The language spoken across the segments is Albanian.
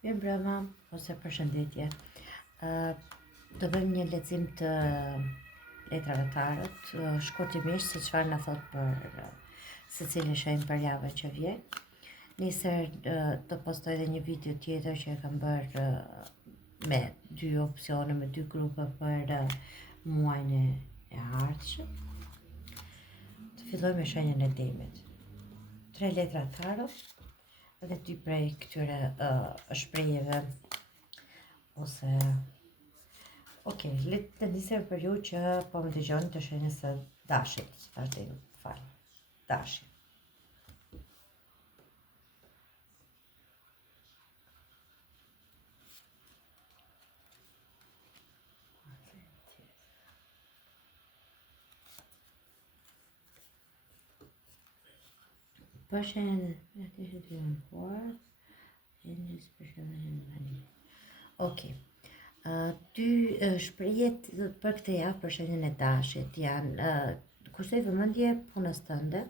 Mirë mbrëma, ose përshëndetje. Do bëjmë një lexim të letrave tarot, shkurtimisht se çfarë na thot për secilin shenjë për javën që vjen. Nisër do postoj edhe një video tjetër që e kam bërë me dy opsione, me dy grupe për muajin e ardhshëm. Të filloj me shenjën e Demit. 3 letra tarot dhe 2 prej këtyre shprehjeve ose le të nisem për ju që po më dëgjoni të shenjës së Dashit, vazhdim, fal. Dashi. Për shenjën e të dyën fort, Okej. Dy shprehjet për këtë javë për shenjën e Dashit janë kushtoj vëmendje punës tënde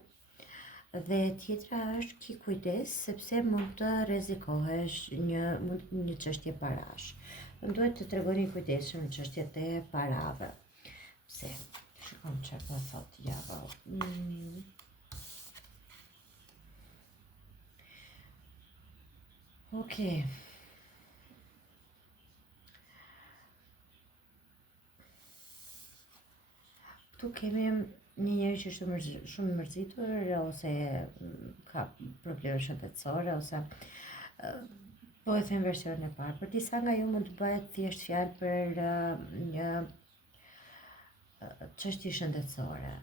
dhe tjetra është ki kujdes sepse mund të rrezikohesh një çështje parash. Më duhet të tregoni kujdesshëm në çështjet e parave. Pse? Shikojmë çfarë po thot java. Okej. Tu kemi një njeri që është shumë mërzitur ose ka probleme shëndetësore ose po e them versionin e parë. Për disa nga ju mund të bëhet thjesht fjalë për një çështje shëndetësore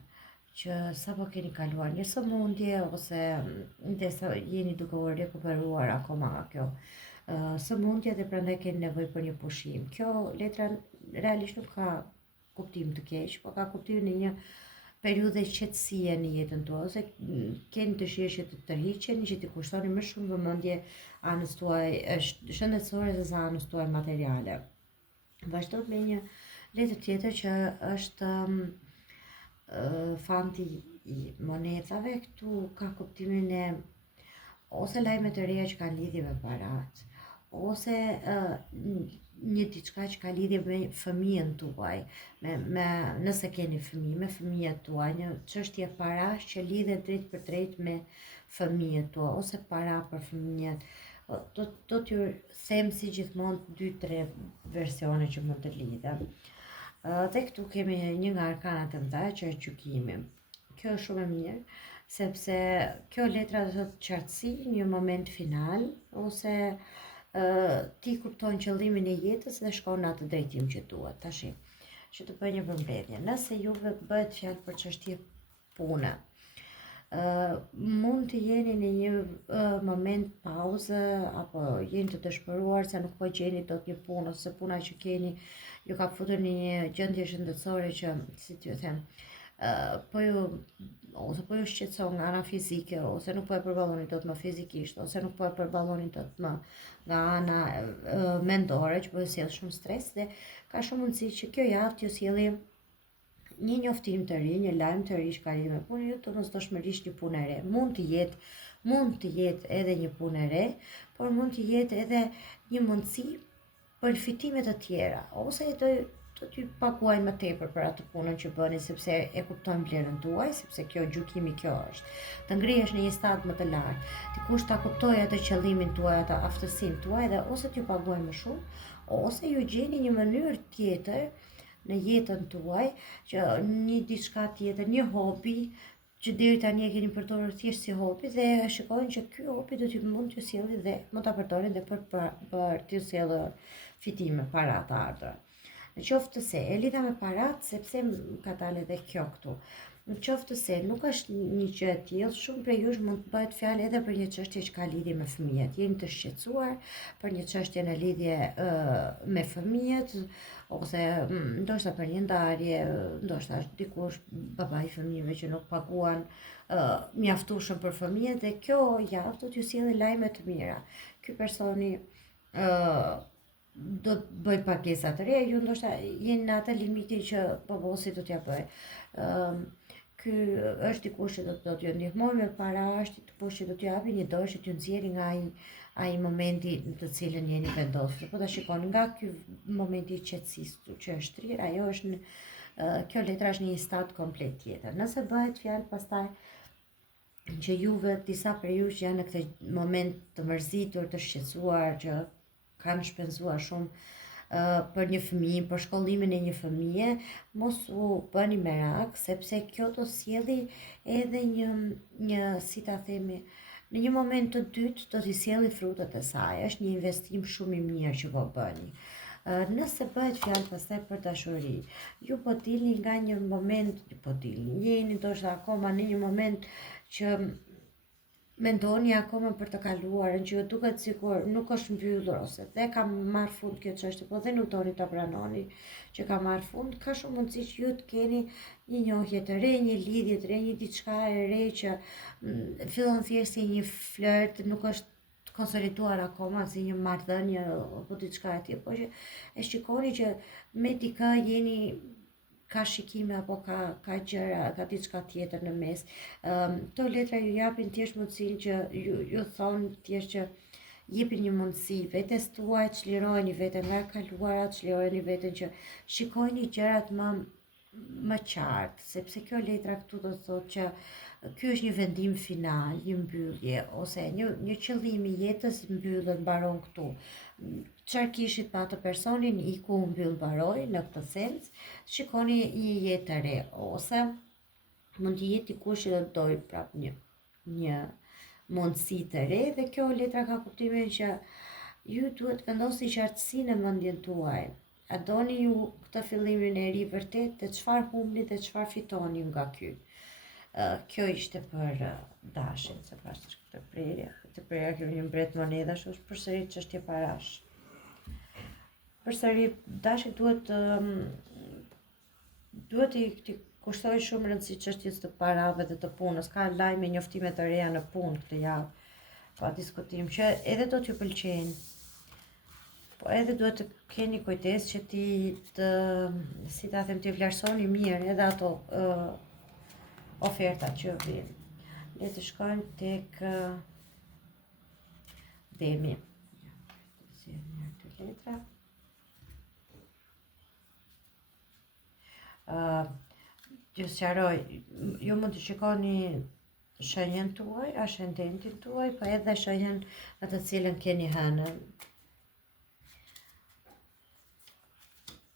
që sapo keni kaluar një sëmundje ose ndërsa jeni duke u rekuperuar akoma nga kjo sëmundje dhe prandaj keni nevojë për një pushim. Kjo letra realisht nuk ka kuptim të keq, po ka kuptimin e një periudhe qetësie në jetën tuaj, ose keni dëshirë që të tërhiqeni, që të kushtoni më shumë vëmendje anës tuaj shëndetësore se sa anës tuaj materiale. Vazhdo me një letër tjetër që është fanti i monedhave. Këtu ka kuptimin e ose lajme të reja që kanë lidhje me parat, ose një diçka që ka lidhje me fëmijën tuaj, nëse keni fëmijë, me fëmijët tuaj, një çështje parash që lidhet drejt për drejt me fëmijët tuaj, ose para për fëmijët. Do t'ju them si gjithmonë 2-3 versione që mund të lidhen. Dhe këtu kemi një nga arkanat e mëdha që është gjykimi. Kjo është shumë e mirë, sepse kjo letra do të thotë qartësi, një moment final, ose ti kupton qëllimin e jetës dhe shkon në atë drejtim që duhet. Tashi, që të bëj një përmbledhje. Nëse juve bëhet fjalë për çështje pune, mund të jeni në një moment pauze apo jeni të dëshpëruar se nuk po gjeni dot një punë ose puna që keni ju ka futur në një gjendje shëndetësore që, si t'ju them, po ju shqetëson nga ana fizike, ose nuk po e përballoni dot më fizikisht, ose nuk po e përballoni dot më nga ana mendore, që po ju sjell shumë stres, dhe ka shumë mundësi që kjo javë t'ju sjellë një njoftim të ri, një lajm të ri që ka lidhje me punën juaj, domosdoshmërisht një punë e re. Mund të jetë edhe një punë e re, por mund të jetë edhe një mundësi për fitime të tjera, ose do t'ju paguajnë më tepër për atë punën që bëni, sepse e kuptojnë vlerën tuaj, sepse kjo gjykimi kjo është. Të ngrihesh në një stad më të lartë, dikush ta kuptojë atë qëllimin tuaj, atë aftësinë tuaj dhe ose t'ju paguajnë më shumë, ose ju gjeni një mënyrë tjetër në jetën tuaj, që një diçka tjetër, një hobi që deri tani e keni përdorur thjesht si hobi dhe shikojnë që ky hobi do t'ju mund t'ju sjellë dhe mund ta përdorni dhe për t'ju sjellë fitime, para të ardhura. Në qoftë se e lidha me parat, sepse ka dalë edhe kjo këtu. Në qoftë se nuk është një gjë e tillë, shumë prej jush mund të bëhet fjalë edhe për një çështje që ka lidhje me fëmijët. Jeni të shqetësuar për një çështje në lidhje me fëmijët, ose ndoshta për një ndarje, ndoshta është dikush babai i fëmijëve që nuk paguan mjaftueshëm për fëmijët, dhe kjo javë do t'ju sjellë lajme të mira. Ky personi do të bëj pagesa të reja, ju ndoshta jeni në atë limitin që babosi do t'ja bëj. Ky ky është dikush që do t'ju ndihmoj me para, është dikush që do t'ju japi një dorë që t'ju nxjerrë nga ai momenti në të cilën jeni vendosur. Po ta shikoni nga ky momenti i qetësisë që është rrirë, ajo është kjo letra është një stat komplet tjetër. Nëse bëhet fjalë pastaj që juve, disa për ju që janë në këtë moment të mërzitur, të shqetësuar, që kanë shpenzuar shumë për një fëmijë, për shkollimin e një fëmije, mos u bëni merak, sepse kjo do sjelli edhe një si ta themi, në një moment të dytë do t'i sjelli frutet e saj. Është një investim shumë i mirë që po bëni. Nëse bëhet fjalë pastaj për dashuri, ju po dilni nga një moment, jeni ndoshta akoma në një moment që mendoni akoma për të kaluarën, që ju duket sikur nuk është mbyllur ose dhe ka marrë fund kjo çështje, po dhe nuk doni ta pranoni që ka marrë fund, ka shumë mundësi që ju të keni një njohje të re, një lidhje të re, një diçka e re që fillon thjesht si një flirt, nuk është konsoliduar akoma si një marrëdhënie apo diçka e tillë, por që e shikoni që me dikë jeni ka shikime apo ka gjëra, ka diçka tjetër në mes. Këto letra ju japin thjesht mundësinë që ju thonë thjesht që jepin një mundësi vetes tuaj, çlirojeni veten nga kaluara, çlirojeni veten që shikojni gjërat më qartë, sepse kjo letra këtu do të thotë që ky është një vendim final, një mbyllje ose një qëllim i jetës mbyllet, mbaron këtu. Çfarë kishit pa atë personin, iku, mbyll, mbaroi në këtë sens. Shikoni një jetë të re, ose mund të jetë dikush që do të dojë prap një mundësi të re, dhe kjo letra ka kuptimin që ju duhet vendosni qartësinë e mendjen tuaj. A doni ju këtë fillimin e ri vërtet, dhe çfarë humbni dhe çfarë fitoni nga ky? Kjo ishte për dashin, se pas këtë prerje. Këtë prerja kemi një mbret monedash, është përsëri çështje parash. Përsëri dashi duhet t'i kushtoj shumë rëndësi çështjes të parave dhe të punës. Ka lajme, njoftime të reja në punë këtë javë, pa diskutim, që edhe do t'ju pëlqejnë, po edhe duhet të keni kujdes që si ta them, t'i vlerësoni mirë edhe ato oferta që vijnë. Le të shkojmë tek Demi. Të letra. Ju sqaroj, ju mund të shikoni shenjën tuaj, ascendentin tuaj, po edhe shenjën në të cilën keni hënën.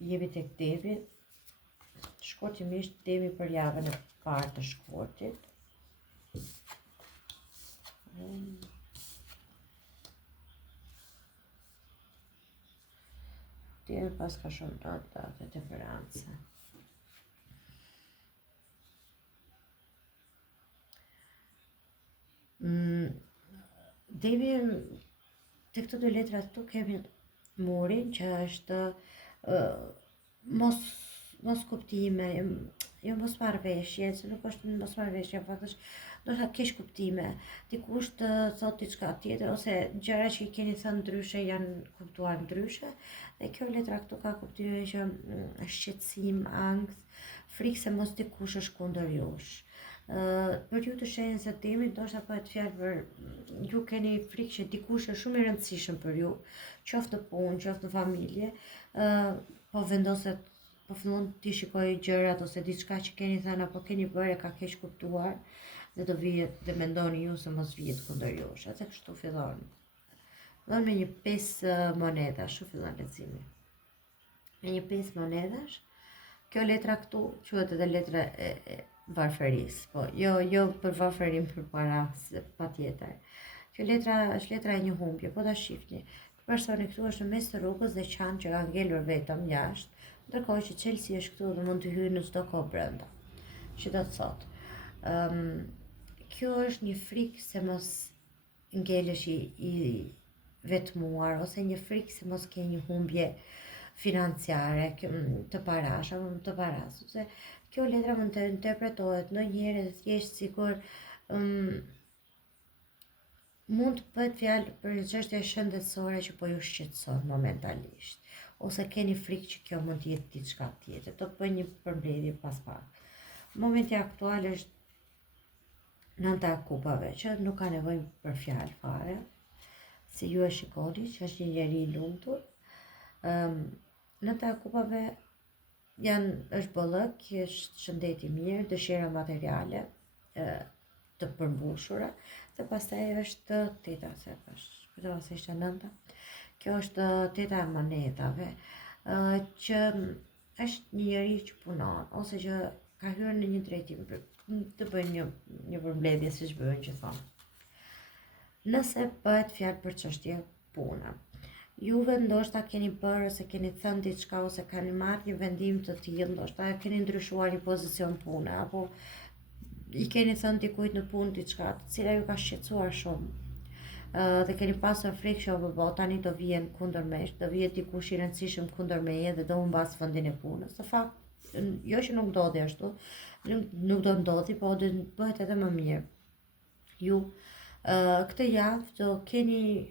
Jemi tek Demi. Shkurtimisht Demi për javën e parë të shkurtit. Demi pas ka shumë nota dhe temperancë. Demi, të këto dy letra këtu kemi murin, që është mos kuptime, jo mos marrëveshje, se nuk është mos marrëveshje, fakt është do të kesh kuptime. Dikush të thotë diçka tjetër, ose gjëra që i keni thënë ndryshe janë kuptuar ndryshe, dhe kjo letra këtu ka kuptimin që shqetësim, ankth, frikë se mos dikush është kundër jush. Për ju të shenjës së Demit, ndoshta bëhet fjalë për ju keni frikë që dikush është shumë i rëndësishëm për ju, qoftë në punë, qoftë në familje, po vendoset, po fillon t'i shikojë gjërat ose diçka që keni thënë apo keni bërë ka keq kuptuar, dhe do vihet dhe mendoni ju se mos vihet kundër jush. Atë kështu fillon. Fillon me një 5 monedash, shu fillon leximi. Me një 5 monedash. Kjo letra këtu quhet edhe letra e varfërisë, po jo për varfërim përpara, patjetër. Kjo letra është letra e një humbje, po ta shihni. Personi këtu është në mes të rrugës dhe qanë që ka ngelur vetëm jashtë, ndërkohë që Chelsea është këtu dhe mund të hyrë në çdo kohë brenda. Që do të thotë, kjo është një frikë se mos ngelesh i vetmuar, ose një frikë se mos ke një humbje financiare të parash apo të parasur. Kjo letra mund të interpretohet ndonjëherë thjesht sikur mund të bëhet fjalë për një çështje shëndetësore që po ju shqetëson momentalisht, ose keni frikë që kjo mund të jetë diçka tjetër. Do të bëj një përmbledhje pas pak. Momenti aktual është nënta e kupave, që nuk ka nevojë për fjalë fare, si ju e shikoni, që është një njeri i lumtur. Nënta e kupave është bollëk, është shëndet i mirë, dëshira materiale të përmbushura, dhe pastaj është teta, se kujtova se ishte nënta. Kjo është teta e monedhave, që është një njeri që punon, ose që ka hyrë në një drejtim, të bëjnë një përmbledhje siç bëjnë gjithmonë. Nëse bëhet fjalë për çështje pune, juve ndoshta keni bërë ose keni thënë diçka ose keni marrë një vendim të tillë, ndoshta keni ndryshuar një pozicion pune, apo i keni thënë dikujt në punë diçka të cila ju ka shqetësuar shumë, dhe keni pasur frikë që po tani do vijen kundër mesh, do vihet dikush i rëndësishëm kundër meje dhe do humbas vendin e punës. Në fakt, jo që nuk ndodhi ashtu, nuk do ndodhi, po do bëhet edhe më mirë. Ju këtë javë do keni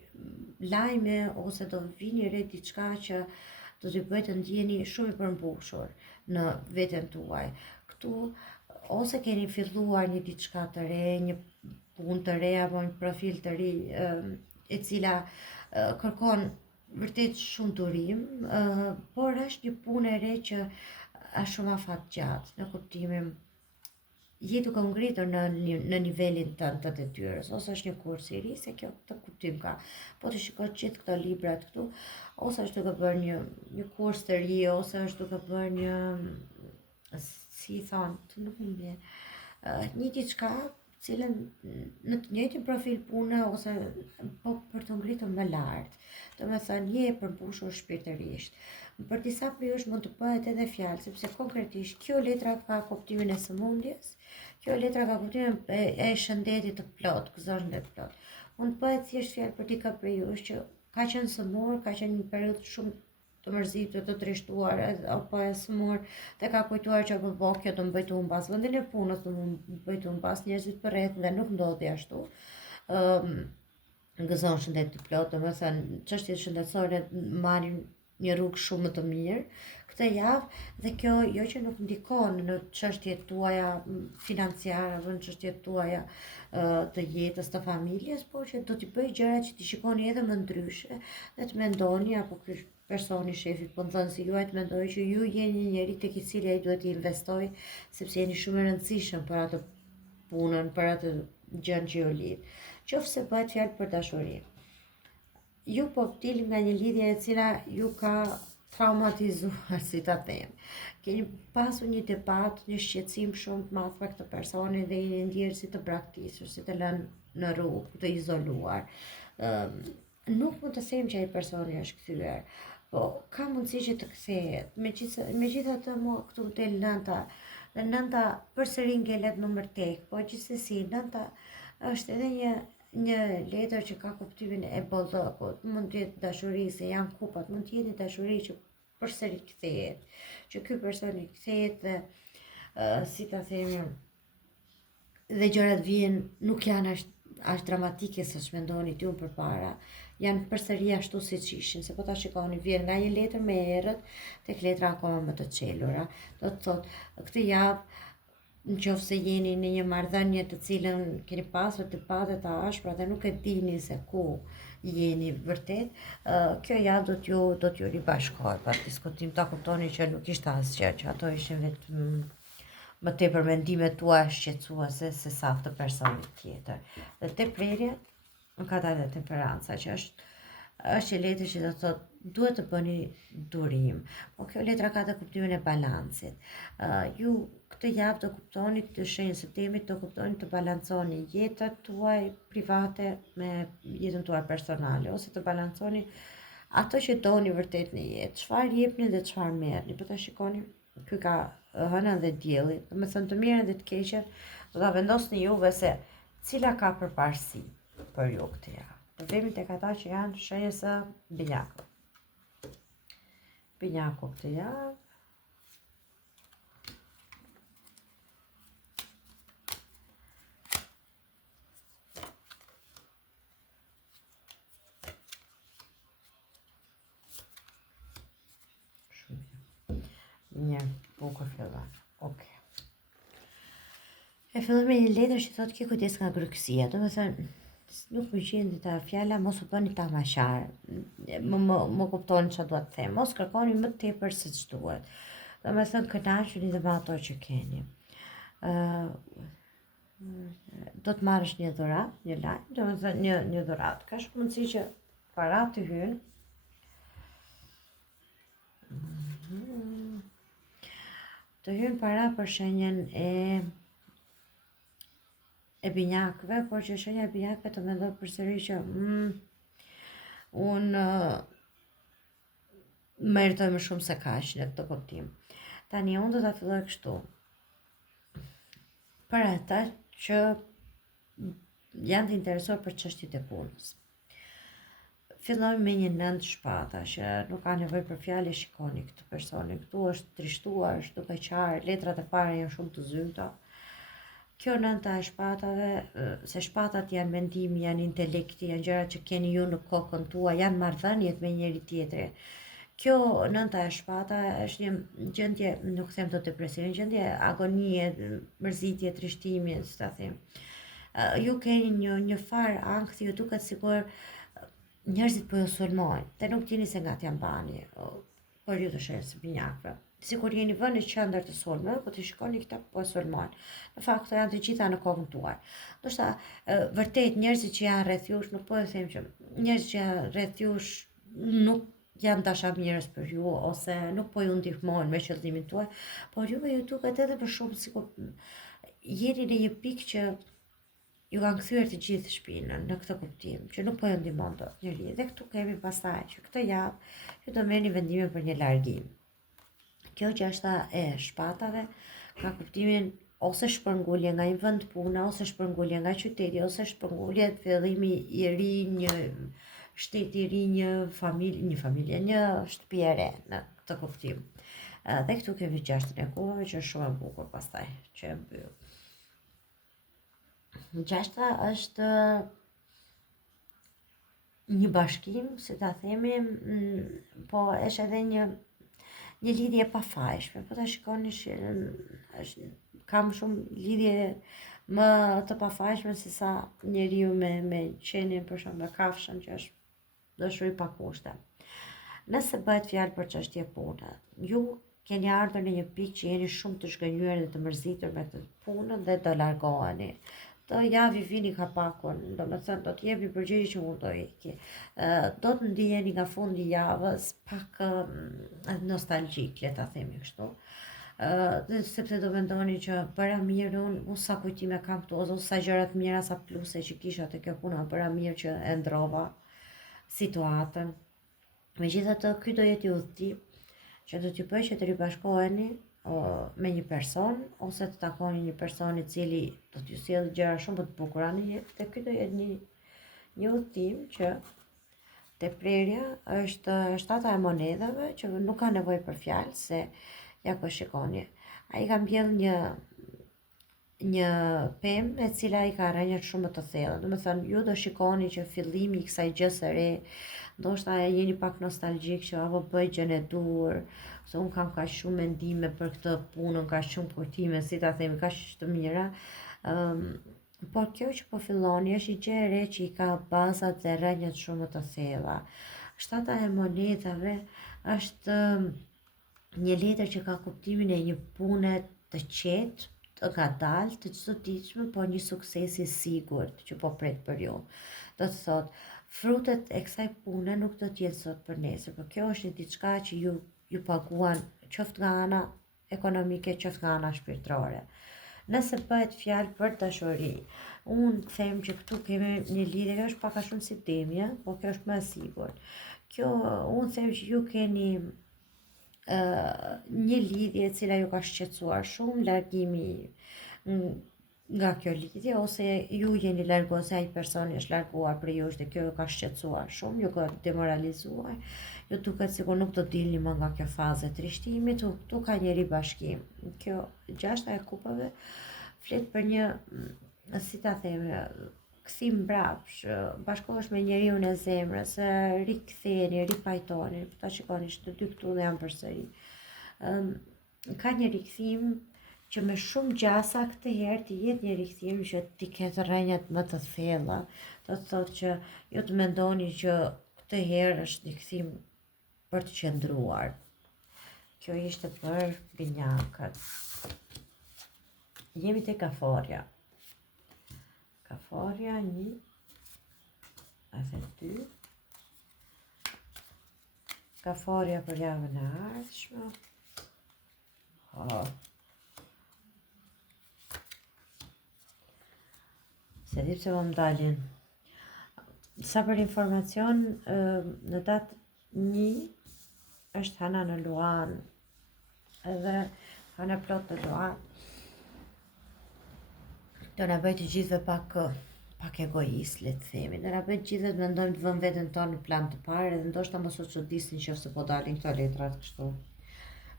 lajme ose do vini re diçka që do t'i bëjë të ndjeni shumë i përmbushur në veten tuaj. Këtu ose keni filluar një diçka të re, një punë të re apo një profil të ri, e cila kërkon vërtet shumë durim, por është një punë e re që është shumë afatgjatë, në kuptimin je duke ngritur në nivelin tënd të detyrës, ose është një kurs i ri, se kjo këtë kuptim ka. Po të shikosh gjithë këto librat këtu, ose është duke bërë një kurs të ri, ose është duke bërë si i thonë, të nuk më vjen, një diçka cilën në të njëjtin profil pune ose po për të ngritur më lart. Domethënë je e përmbushur shpirtërisht. Për disa prej jush mund të bëhet edhe fjalë, sepse konkretisht kjo letra ka kuptimin e sëmundjes, kjo letra ka kuptimin e shëndetit të plot, gëzoshën e plot. Mund të bëhet thjesht fjalë për dika prej jush që ka qenë sëmur, ka qenë një periudhë shumë të mërzitur, të trishtuar, apo e sëmur, dhe ka kujtuar që po kjo do më bëj të humbas vendin e punës, do më bëj të humbas njerëzit përreth, dhe nuk ndodhi ashtu. Gëzon shëndet të plot, domethënë çështjet shëndetësore marrin një rrugë shumë më të mirë këtë javë, dhe kjo jo që nuk ndikon në çështjet tuaja financiare apo në çështjet tuaja të jetës, të familjes, por që do t'i bëj gjëra që t'i shikoni edhe më ndryshe, dhe të mendoni, apo ky personi shefi po nxënësi juaj të mendoj që ju jeni një njeri tek i cili ai duhet të investoj, sepse jeni shumë e rëndësishëm për atë punën, për atë gjën që ju lidh. Qofse bëhet fjalë për dashuri, ju po dilni nga një lidhje e cila ju ka traumatizuar, si ta them. Keni pasur një debat, një shqetësim shumë të madh për këtë personin dhe jeni ndjerë si të braktisur, si të lënë në rrugë, të izoluar. Nuk mund të them që ai personi është kthyer, po ka mundësi që të kthehet. Megjithatë mua këtu del nënta, dhe nënta përsëri ngelet në mërtek, po gjithsesi nënta është edhe një letër që ka kuptimin e bollëkut, mund të jetë dashuri, se janë kupat, mund të jetë një dashuri që përsëri kthehet, që ky person i kthehet dhe si ta themi, dhe gjërat vijnë, nuk janë as dramatike sa mendoni ti përpara, janë përsëri ashtu siç ishin, se po ta shikoni, vjen nga një letër me errët tek letra akoma më të çelura. Do të thotë këtë javë, nëse jeni në një marrëdhënie të cilën keni pasur debate të ashpra dhe nuk e dini se ku jeni vërtet, kjo javë do t'ju ribashkohet pa diskutim, ta kuptoni që nuk ishte asgjë, që ato ishin vetëm më tepër mendimet tua shqetësuese se sa të personit tjetër. Dhe te prerja në ka dalë temperanca, që është e letër që do të thotë duhet të bëni durim, po kjo letra ka të kuptimin e balancit. Ju këtë javë do kuptoni këtë shenjë së temit, do kuptoni të balanconi jetën tuaj private me jetën tuaj personale, ose të balanconi ato që doni vërtet në jetë, çfarë jepni dhe çfarë merrni. Po ta shikoni, ky ka hënën dhe dielli, domethënë të mirën dhe të keqen do ta vendosni juve se cila ka përparësi për ju këtë javë. Do vemi tek ata që janë shenjës së binjakut. Binjaku këtë javë. Shumë mirë. Një bukur fillon. Okej. E fillon me një letër që thotë ke kujdes nga grykësia, do të thënë nuk më gjende ta fjala mos u bëni tamashar. Më kuptoni çfarë dua të them. Mos kërkoni më tepër se ç'duhet. Do të thënë kënaquni dhe me ato që keni. ë do të marrësh një dhuratë, një lajm, do të thënë një dhuratë. Ka shumë mundësi që para të hynë. Të hynë para për shenjën e binjakëve, por që shenja e binjakëve të mendoj përsëri që unë meritoj më shumë se kaq në këtë kuptim. Tani unë do ta filloj kështu. Për ata që janë të interesuar për çështjet e punës. Fillojmë me një nëntë shpata që nuk ka nevojë për fjalë, shikoni këtë personin. Këtu është trishtuar, është duke qarë, letrat e para janë shumë të zymta. Kjo nënta e shpatave, se shpatat janë mendimi, janë intelekti, janë gjërat që keni ju në kokën tua, janë marrëdhëniet me njëri tjetrin. Kjo nënta e shpata është një gjendje, nuk them të depresion, një gjendje agonie, mërzitje, trishtimi, si ta them. Ju keni një farë ankthi, ju duket sikur njerëzit po ju sulmojnë, dhe nuk dini se nga t'janë bani, por ju të shenjës së binjakëve. Sikur jeni vënë në qendër të sulmeve, po të shikoni këta po e sulmojnë. Në fakt këto janë të gjitha në kokën tuaj. Ndoshta vërtet njerëzit që janë rreth jush, nuk po e them që njerëzit që janë rreth jush nuk janë dashamirës për ju, ose nuk po ju ndihmojnë me qëllimin tuaj, por juve ju duket edhe për shumë sikur jeni në një pikë që ju kanë kthyer të gjithë shpinën në këtë kuptim, që nuk po ju ndihmon dot njëri. Dhe këtu kemi pastaj që këtë javë ju do merrni vendime për një largim. Kjo gjashta e shpatave ka kuptimin ose shpërngulje nga një vend pune, ose shpërngulje nga qyteti, ose shpërngulje të fillimi i ri, një shteti i ri, një familje, një shtëpi e re në këtë kuptim. Dhe këtu kemi gjashtën e kuvave që është shumë e bukur pastaj që e mbyll. Gjashta është një bashkim, si ta themi, po është edhe një lidhje pa fajshme, po ta shikoni kam shumë lidhje më të pafajshme se sa njeriu me qenin për shembull me kafshën që është dashuri pa kushte. Nëse bëhet fjalë për çështje pune, ju keni ardhur në një pikë që jeni shumë të zhgënjur dhe të mërzitur me këtë punën dhe do largoheni. Do javi vini ka pakun, do me thënë do t'jepi përgjigje që unë do iki. Do të ndiheni nga fundi i javës pak nostalgjik, le ta themi kështu. Sepse do mendoni që bëra mirë unë sa kujtime kam këtu, ose sa gjërat mira, sa pluse që kisha të kjo puna, bëra mirë që e ndrova situatën. Megjithatë, ky do jetë udhëtim që do t'ju bëjë që të ribashkoheni me një person, ose të takoni një person i cili do t'ju sjellë gjëra shumë të bukura në jetë, dhe ky do jetë një udhëtim që teprerja është shtata e monedhave që nuk ka nevojë për fjalë, se ja po shikoni. Ai ka mbjell një pemë e cila i ka rënjët shumë të thella. Do të thënë, ju do shikoni që fillimi i kësaj gjë së re, ndoshta jeni pak nostalgjik që apo bëj gjën e dur, se unë kam kaq shumë mendime për këtë punën, kaq shumë kujtime, si ta themi, kaq të mira. Por kjo që po filloni është një gjë e re që i ka bazat dhe rënjët shumë të thella. Shtata e monedhave është një letër që ka kuptimin e një pune të qetë, të ngadalë, të çuditshme, por një suksesi sigurt që po pret për ju. Do të thotë, frutet e kësaj pune nuk do t'jenë sot për nesër, por kjo është një diçka që ju paguan qoftë nga ana ekonomike, qoftë nga ana shpirtërore. Nëse bëhet fjalë për dashuri, unë them që këtu kemi një lidhje, kjo është pak a shumë si demja, por kjo është më e sigurt. Kjo unë them që ju keni një lidhje e cila ju ka shqetësuar shumë, largimi nga kjo lidhje, ose ju jeni larguar, ose ai personi është larguar për ju dhe kjo ju ka shqetësuar shumë, ju ka demoralizuar, ju duket sikur nuk do dilni më nga kjo fazë e trishtimit, tu ka një ribashkim. Kjo gjashta e kupave flet për një, si ta them, kthim mbrapsh, bashkohesh me njeriu në zemrës, riktheheni, ripajtoni, ta shikoni që të dy këtu dhe janë përsëri. Ka një rikthim që me shumë gjasa këtë herë të jetë një rikthim që ti ketë rrenjat më të thella, do të thotë që ju të mendoni që këtë herë është një rikthim për të qëndruar. Kjo ishte për binjakët. Jemi te kaforja. Kaforja 1 edhe 2. Kaforja për javën e ardhshme. Se di pse më dalin. Sa për informacion, në datë 1 është Hana në Luan, edhe Hana plot në Luan. Do na bëj të gjithëve pak egoist, le të themi. Do na bëj të gjithëve të mendojmë të vëmë veten tonë në plan të parë, edhe ndoshta mos u çuditni nëse po dalin këto letrat kështu.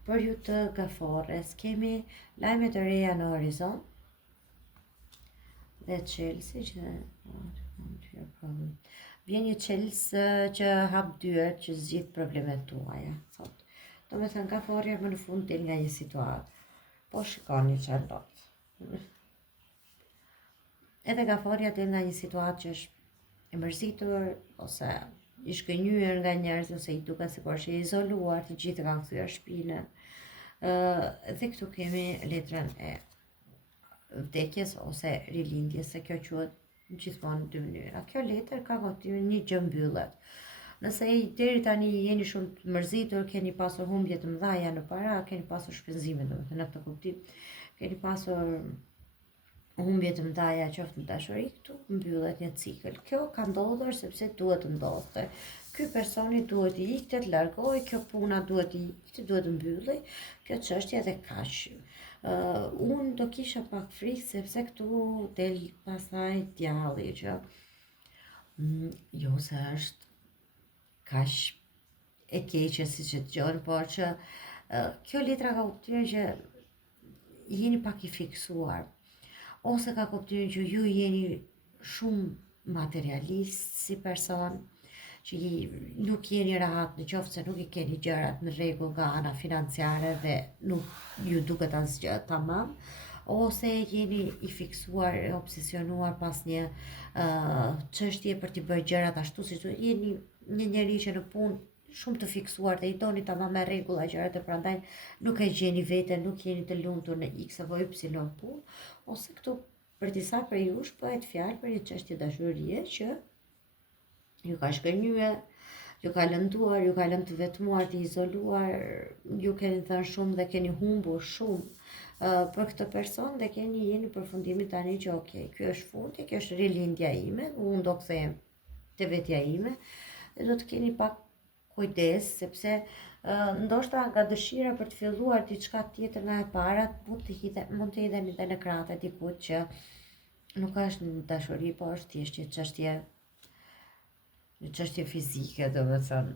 Për ju të Gafores kemi lajme të reja në horizont. Dhe Chelsea që vjen një Chelsea që hap dyert, që zgjidh problemet tuaja, thot. Do me thënë Gaforja më në fund del nga një situatë. Po shikoni çfarë ndodh. Edhe Gaforja del nga një situatë që është e mërzitur ose i shkënjyer nga njerëz ose i duket sikur është i izoluar, të gjithë kanë kthyer shpinën. Dhe këtu kemi letrën e vdekjes ose rilindjes, se kjo quhet gjithmonë në dy mënyra. Kjo letër ka kuptimin një gjë mbyllet. Nëse deri tani jeni shumë të mërzitur, keni pasur humbje të mëdha në para, keni pasur shpenzime, domethënë në këtë kuptim, keni pasur humbje të mëdha qoftë në dashuri, këtu mbyllet një cikël. Kjo ka ndodhur sepse duhet të ndodhte. Ky personi duhet të ikte, të largohej, kjo puna duhet të ikte, duhet të mbyllej, kjo çështje dhe kaq. Unë do kisha pak frikë sepse këtu del pastaj djalli që jo se është kaq e keqe siç e dëgjon, por që kjo letra ka kuptimin që jeni pak i fiksuar, ose ka kuptimin që ju jeni shumë materialist si person, që nuk jeni rahat në qoftë se nuk i keni gjërat në rregull nga ana financiare dhe nuk ju duket asgjë tamam, ose jeni i fiksuar, e obsesionuar pas një çështje për të bërë gjërat ashtu siç jeni një njerëz që në punë shumë të fiksuar dhe i doni tamam me rregulla gjërat e prandaj nuk e gjeni veten, nuk jeni të lumtur në X apo Y punë, ose këtu për disa prej jush bëhet fjalë për një çështje dashurie që ju ka shkënjyer, ju ka lënduar, ju ka lënë të vetmuar, të izoluar, ju keni thënë shumë dhe keni humbur shumë për këtë person dhe jeni përfundimit tani që okay, ky është fundi, kjo është rilindja ime, unë do kthehem te vetja ime dhe do të keni pak kujdes sepse ndoshta nga dëshira për të filluar diçka tjetër nga e para mund të hidheni edhe në krahët e dikut që nuk është në dashuri, po është thjesht një çështje fizike, domethënë.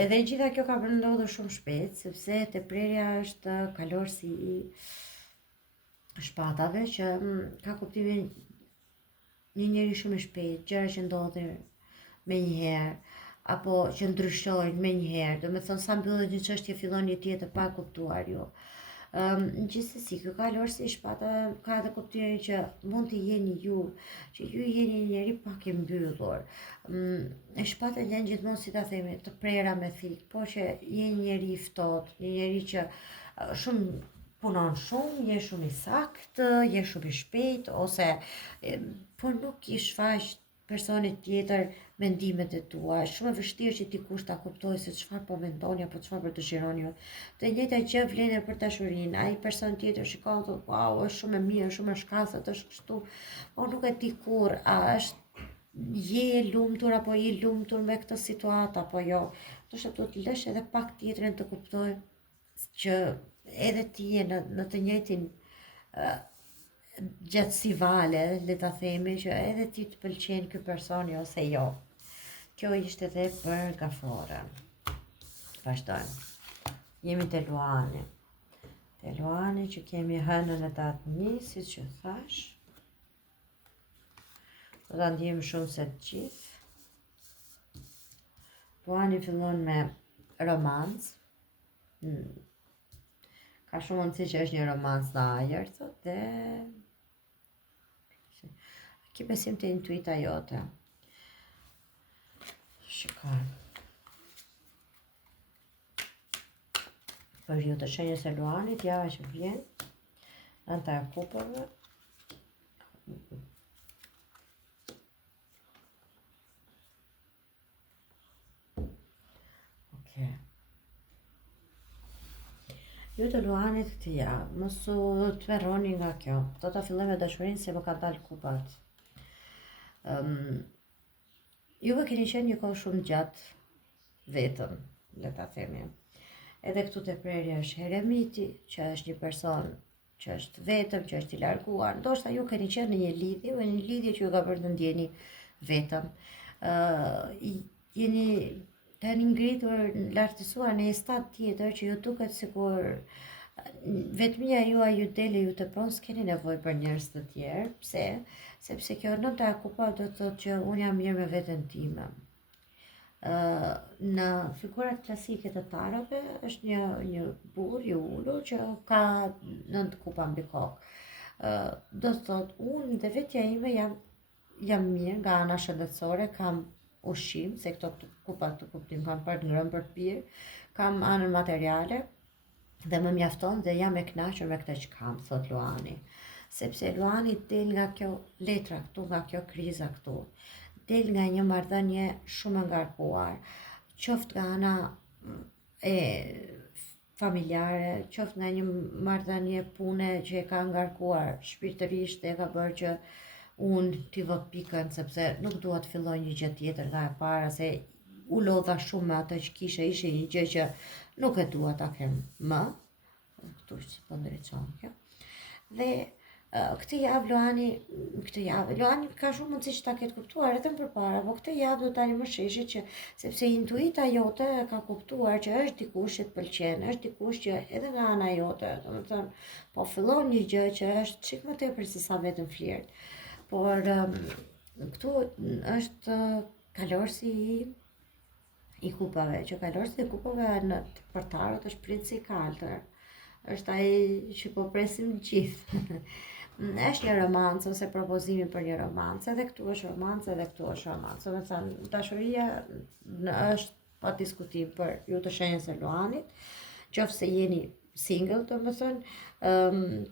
Edhe gjitha kjo ka ndodhur shumë shpejt, sepse te prerja është kalorësi i shpatave që ka kuptimin një njeri shumë i shpejt, gjëra që ndodhin me njëherë, apo që ndryshojnë me njëherë, domethënë sa mbyllet një çështje fillon një tjetër pa kuptuar ju. Gjithsesi, ky kalorësi i shpatave ka edhe kuptimin që mund të jeni ju, që ju jeni një njeri pak i mbyllur. Shpatat janë gjithmonë, si ta themi, të prera me thik, po që je një njeri i ftohtë, një njeri që shumë punon shumë, je shumë i saktë, je shumë i shpejt, ose po nuk i shfaq personit tjetër mendimet e tua. Është shumë e vështirë që dikush ta kuptojë se çfarë po mendoni apo çfarë po dëshironi ju. Të njëjta gjë vlen edhe për dashurinë. Ai person tjetër shikon thotë, "Wow, është shumë e mirë, shumë e shkatët, është kështu." Po nuk e di kurrë, a është je e lumtur apo je i lumtur me këtë situatë apo jo. Ndoshta duhet të lësh edhe pak tjetrën të kuptojë që edhe ti je në të njëjtin gjatësi vale, le ta themi, që edhe ti të pëlqen ky personi ose jo. Kjo ishte edhe për Gaforën. Vazhdojmë. Jemi te Luani. Te Luani që kemi hënën e datë 1, siç që thash. Do ta ndjejmë shumë se të gjithë. Luani fillon me romancë. Ka shumë mundësi që është një romans në ajër, thotë, dhe ki besim të intuita jote. Shikoj. Për ju të shenjës e luanit, java që vjen, anta e kupave. Okay. Ju të luanit këtë javë, mësu të veroni nga kjo. Do të filloj me dashurinë se më ka dalë kupat. Juve keni qenë një kohë shumë gjatë vetëm, le ta themi. Edhe këtu te prerja është Heremiti, që është një person që është vetëm, që është i larguar. Ndoshta ju keni qenë në një lidhje që ju ka bërë të ndjeni vetëm. Jeni tani ngritur, lartësuar në një stad tjetër që ju duket sikur vetmia juaj ju dele ju të pronë, s'keni nevojë për njerëz të tjerë. Pse? Sepse kjo nënta e kupave do të thotë që unë jam mirë me veten time. Në figurat klasike të tarave është një burr i ulur që ka 9 kupa mbi kokë. Do të thotë unë dhe vetja ime jam mirë nga ana shëndetësore, kam ushqim, se këto kupat të kuptim kam për të ngrënë, për të pirë, kam anën materiale dhe më mjafton dhe jam e kënaqur me këtë që kam, thot Luani. Sepse Luani del nga kjo letra këtu, nga kjo kriza këtu, del nga një marrëdhënie shumë ngarkuar, qoftë nga ana e familjare, qoftë nga një marrëdhënie pune që e ka ngarkuar shpirtërisht dhe e ka bërë që unë t'i vë pikën, sepse nuk dua të filloj një gjë tjetër nga e para, se u lodha shumë me atë që kishe, ishe një gjë që nuk e dua ta kem më, këtu që po ndryqon kjo. Dhe këtë javë Luani ka shumë mundësi që ta ketë kuptuar edhe më përpara, po këtë javë do tani më sheshi që sepse intuita jote ka kuptuar që është dikush që të pëlqen, është dikush që edhe nga ana jote, domethënë, po fillon një gjë që është çik më tepër se sa vetëm flirt. Por këtu është kalorësi i kupave, që kalorësi i kupave në përtarët është princi i kaltër. Është ai që po presim gjithë. Është një romancë ose propozimi për një romancë, edhe këtu është romancë, edhe këtu është romancë. Do të thënë, dashuria është pa diskutim për ju të shenjës e Luanit, qoftë se jeni single, do të thënë,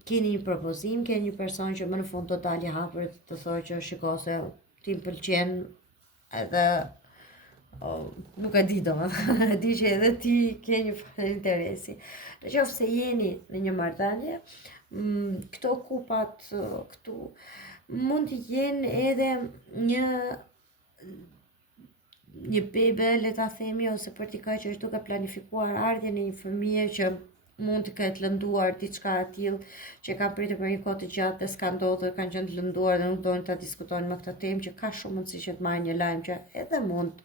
keni një propozim, keni një person që më në fund do dalë hapur të thojë që shiko se ti më pëlqen edhe nuk e di domethënë, e di që edhe ti ke një interesi. Në qoftë se jeni në një marrëdhënie, këto kupat këtu mund të jenë edhe një bebe, le ta themi, ose për dikë që është duke planifikuar ardhjen e një fëmije që mund të ketë lënduar diçka e tillë që ka pritur për një kohë të gjatë dhe s'ka ndodhur, kanë qenë të lënduar dhe nuk doin ta diskutojnë më këtë temë, që ka shumë mundësi që të marrë një lajm që edhe mund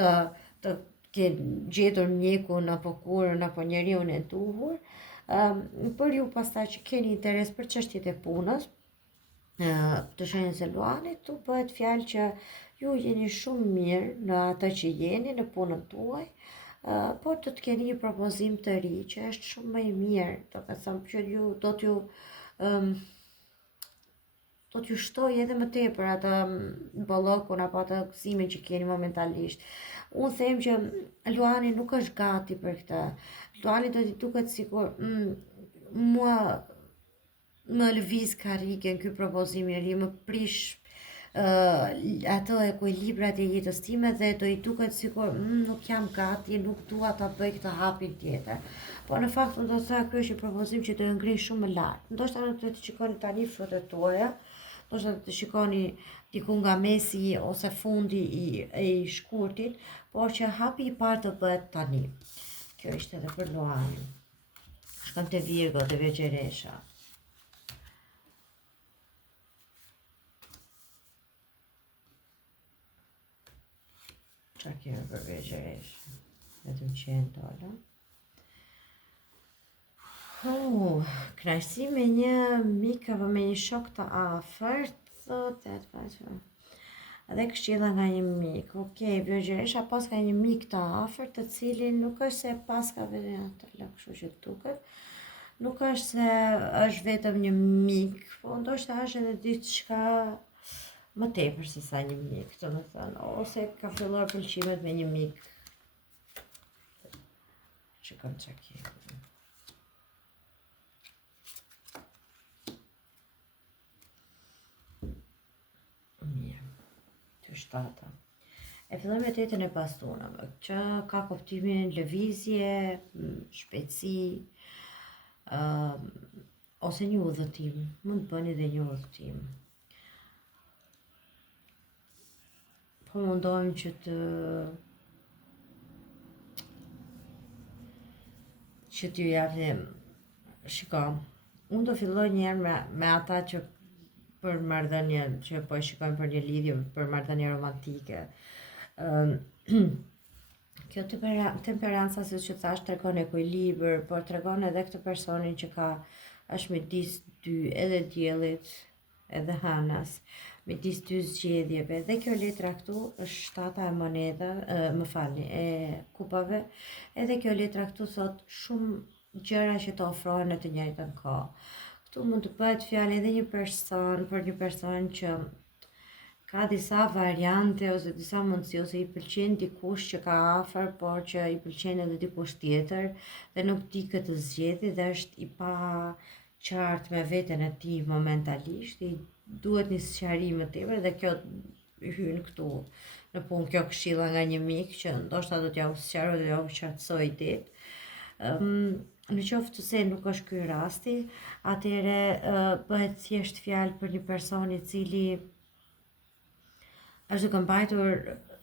të kenë gjetur mjekun apo kurën apo njeriun e duhur. Për ju pastaj që keni interes për çështjet e punës, të shenjës e Luanit, tu bëhet fjalë që ju jeni shumë mirë në atë që jeni, në punën tuaj, por do të keni një propozim të ri që është shumë më i mirë, do të thënë që ju do t'ju shtoj edhe më tepër atë bollokun apo atë gëzimin që keni momentalisht. Unë them që Luani nuk është gati për këtë. Luani do t'i duket sikur mua më lëviz karrigen ky propozim i ri, më prish ato ekuilibrat e jetës time dhe do i duket sikur nuk jam gati, nuk dua ta bëj këtë hapin tjetër. Po në fakt do të thoya ky është një propozim që do të ngri shumë më lart. Ndoshta nuk do të shikoni tani fshotet tuaja, ndoshta do të shikoni diku nga mesi ose fundi i shkurtit, por që hapi i parë do bëhet tani. Kjo ishte edhe për Luanin. Shkon te Virgo, te Veçeresha. Qa kemi për Veçeresha? Vetëm qenë tola. Kënaqësi me një mik apo me një shok të afërt, edhe këshilla nga një mik. Okej, Veçeresha pas ka një mik të afërt, të cilin nuk është se pas ka vetë atë, kështu që duket. nuk është se është vetëm një mik, po ndoshta është edhe diçka më tepër se sa një mik, domethënë, ose ka filluar pëlqimet me një mik. Shikon çka ke. Mirë, të shtata. E filloj me tetën e pastunave, që ka kuptimin lëvizje, shpejtësi, ose një udhëtim, mund të bëni dhe një udhëtim. Po mundohem që t'ju japim. Shiko, unë do filloj njerë me ata që për marrëdhënie që po e shikojnë për një lidhje, për marrëdhënie romantike. Kjo temperanca, siç që thash, tregon ekuilibër, por tregon edhe këtë personin që është midis dy, edhe diellit, edhe hënës, midis dy zgjedhjeve. Dhe kjo letra këtu është shtata e monedha, më falni, e kupave. Edhe kjo letra këtu thot shumë gjëra që të ofrohen në të njëjtën kohë. Këtu mund të bëhet fjalë edhe për një person që ka disa variante ose disa mundësi, ose i pëlqen dikush që ka afër, por që i pëlqen edhe dikush tjetër dhe nuk di këtë zgjedhje dhe është i pa qartë me veten e tij momentalisht, i duhet një sqarim më tepër dhe kjo hyn këtu në punë, kjo këshilla nga një mik që ndoshta do t'ja sqaroj dhe ja u qartësoj ditë. Në qoftë se nuk është ky rasti, atëherë bëhet thjesht fjalë për një person i cili është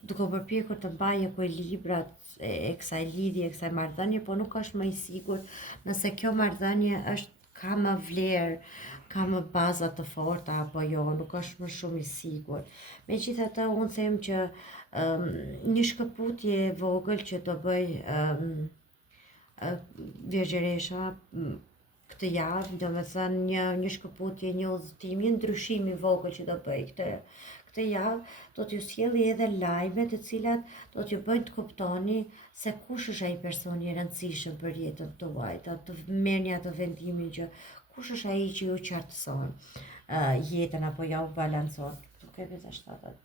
duke përpjekur të mbajë ekuilibrat e kësaj lidhje, e kësaj marrëdhënie, po nuk është më i sigurt nëse kjo marrëdhënie ka më vlerë, ka më baza të forta apo jo, nuk është më shumë i sigurt. Megjithatë, unë them që një shkëputje e vogël që do bëj Virgjeresha këtë javë, domethënë një shkëputje, një udhëtim, një ndryshim i vogël që do bëj këtë javë, do t'ju sjellë edhe lajme të cilat do t'ju bëjnë të kuptoni se kush është ai personi i rëndësishëm për jetën tuaj, të merrni atë vendimin që kush është ai që ju qartëson jetën apo ja u balancon. Këtu kemi të shtatat.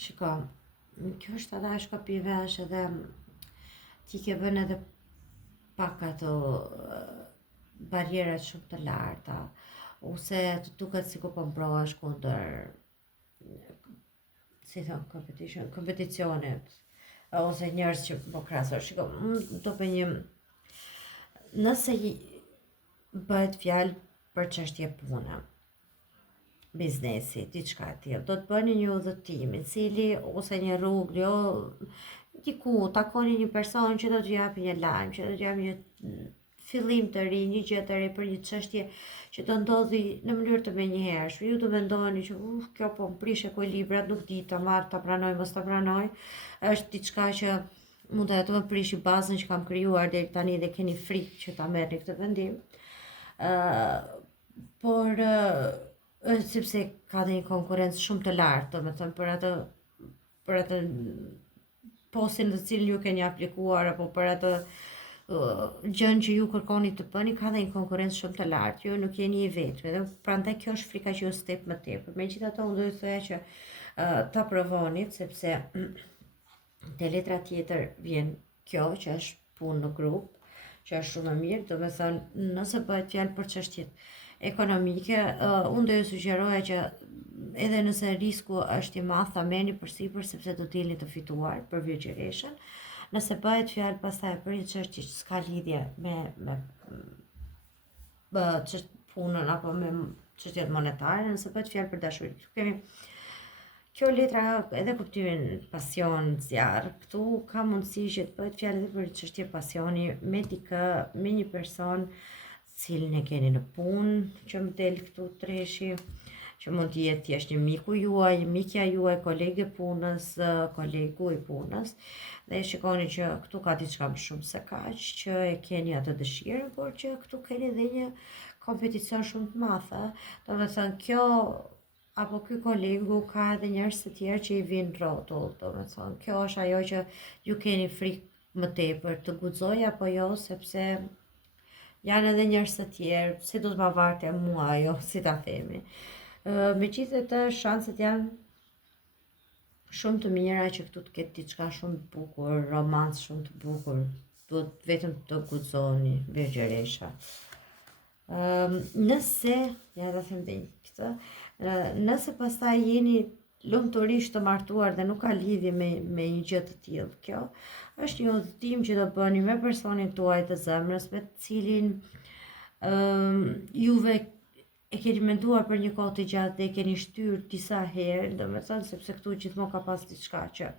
Shiko, kjo është ata shkapive është edhe ti ke bën edhe pak ato barierat shumë të larta, ose të duket sikur po mbrohesh kundër, si thon, kompeticionet, ose njerëz që po krahasosh. Shiko, do bëj nëse bëhet fjalë për çështje pune, biznesi, diçka e tillë, do të bëni një udhëtim i cili ose një rrugë, jo diku takoni një person që do t'ju japë një lajm, që do t'ju japë një fillim të ri, një gjë të re për një çështje që do ndodhi në mënyrë të menjëhershme. Ju do mendoni që kjo po mprish ekuilibrat, nuk di ta marr, ta pranoj, mos ta pranoj. Është diçka që mund të më prishi bazën që kam krijuar deri tani dhe keni frikë që ta merrni këtë vendim. Por sepse ka dhe një konkurencë shumë të lartë, domethënë për atë postin të cilin ju keni aplikuar apo për atë gjën që ju kërkoni të bëni, ka dhe një konkurencë shumë të lartë, ju nuk jeni i vetmi dhe prandaj kjo është frika që ju step më tepër. Megjithatë, unë do të thoya që ta provonit, sepse te letra tjetër vjen kjo që është punë në grup, që është shumë e mirë, domethënë nëse bëhet fjalë për çështjet ekonomike, unë do ju sugjeroja që edhe nëse risku është i madh, ta merrni përsipër sepse do t'jeni të fituar për Virgjëreshën. Nëse bëhet fjalë pastaj për një çështje që s'ka lidhje me punën apo me çështjet monetare, nëse bëhet fjalë për dashuri, kemi kjo letra edhe kuptimin pasion, zjarr. Këtu ka mundësi që të bëhet fjalë edhe për çështje pasioni me dikë, me një person cilin e keni në punë, që më del këtu treshi, që mund të jetë thjesht një miku juaj, mikja juaj, kolege punës, kolegu i punës, dhe shikoni që këtu ka diçka më shumë se kaq, që e keni atë dëshirën, por që këtu keni edhe një kompeticion shumë të madh. Domethënë kjo apo ky kolegu ka edhe njerëz të tjerë që i vinë rrotull, domethënë kjo është ajo që ju keni frikë më tepër të guxoj apo jo, sepse janë edhe njerëz të tjerë, si do të ma varte mua ajo, si ta themi. Megjithatë, shanset janë shumë të mira që këtu të ketë diçka shumë të bukur, romancë shumë të bukur, duhet vetëm të guxoni, Virgjeresha. Nëse, ja ta them dhe këtë, nëse pastaj jeni lumturisht të martuar dhe nuk ka lidhje me një gjë të tillë, kjo është një udhëtim që do bëni me personin tuaj të zemrës, me të cilin juve e keni menduar për një kohë të gjatë dhe e keni shtyrë disa herë, domethënë sepse këtu gjithmonë ka pas diçka që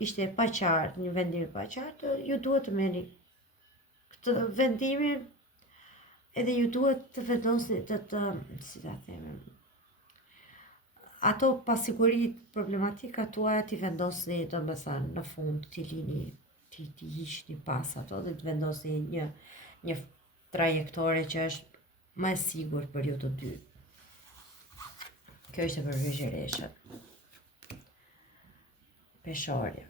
ishte e paqartë, një vendim i paqartë, ju duhet të merrni këtë vendimin edhe ju duhet të vendosni si ta themi, ato pasigurit problematika tuaja t'i vendosni domethënë në fund, t'i lini, t'i hiqni pas ato dhe të vendosni një trajektore që është më e sigurt për ju të dy. Kjo ishte për Virgjereshën. Peshorja.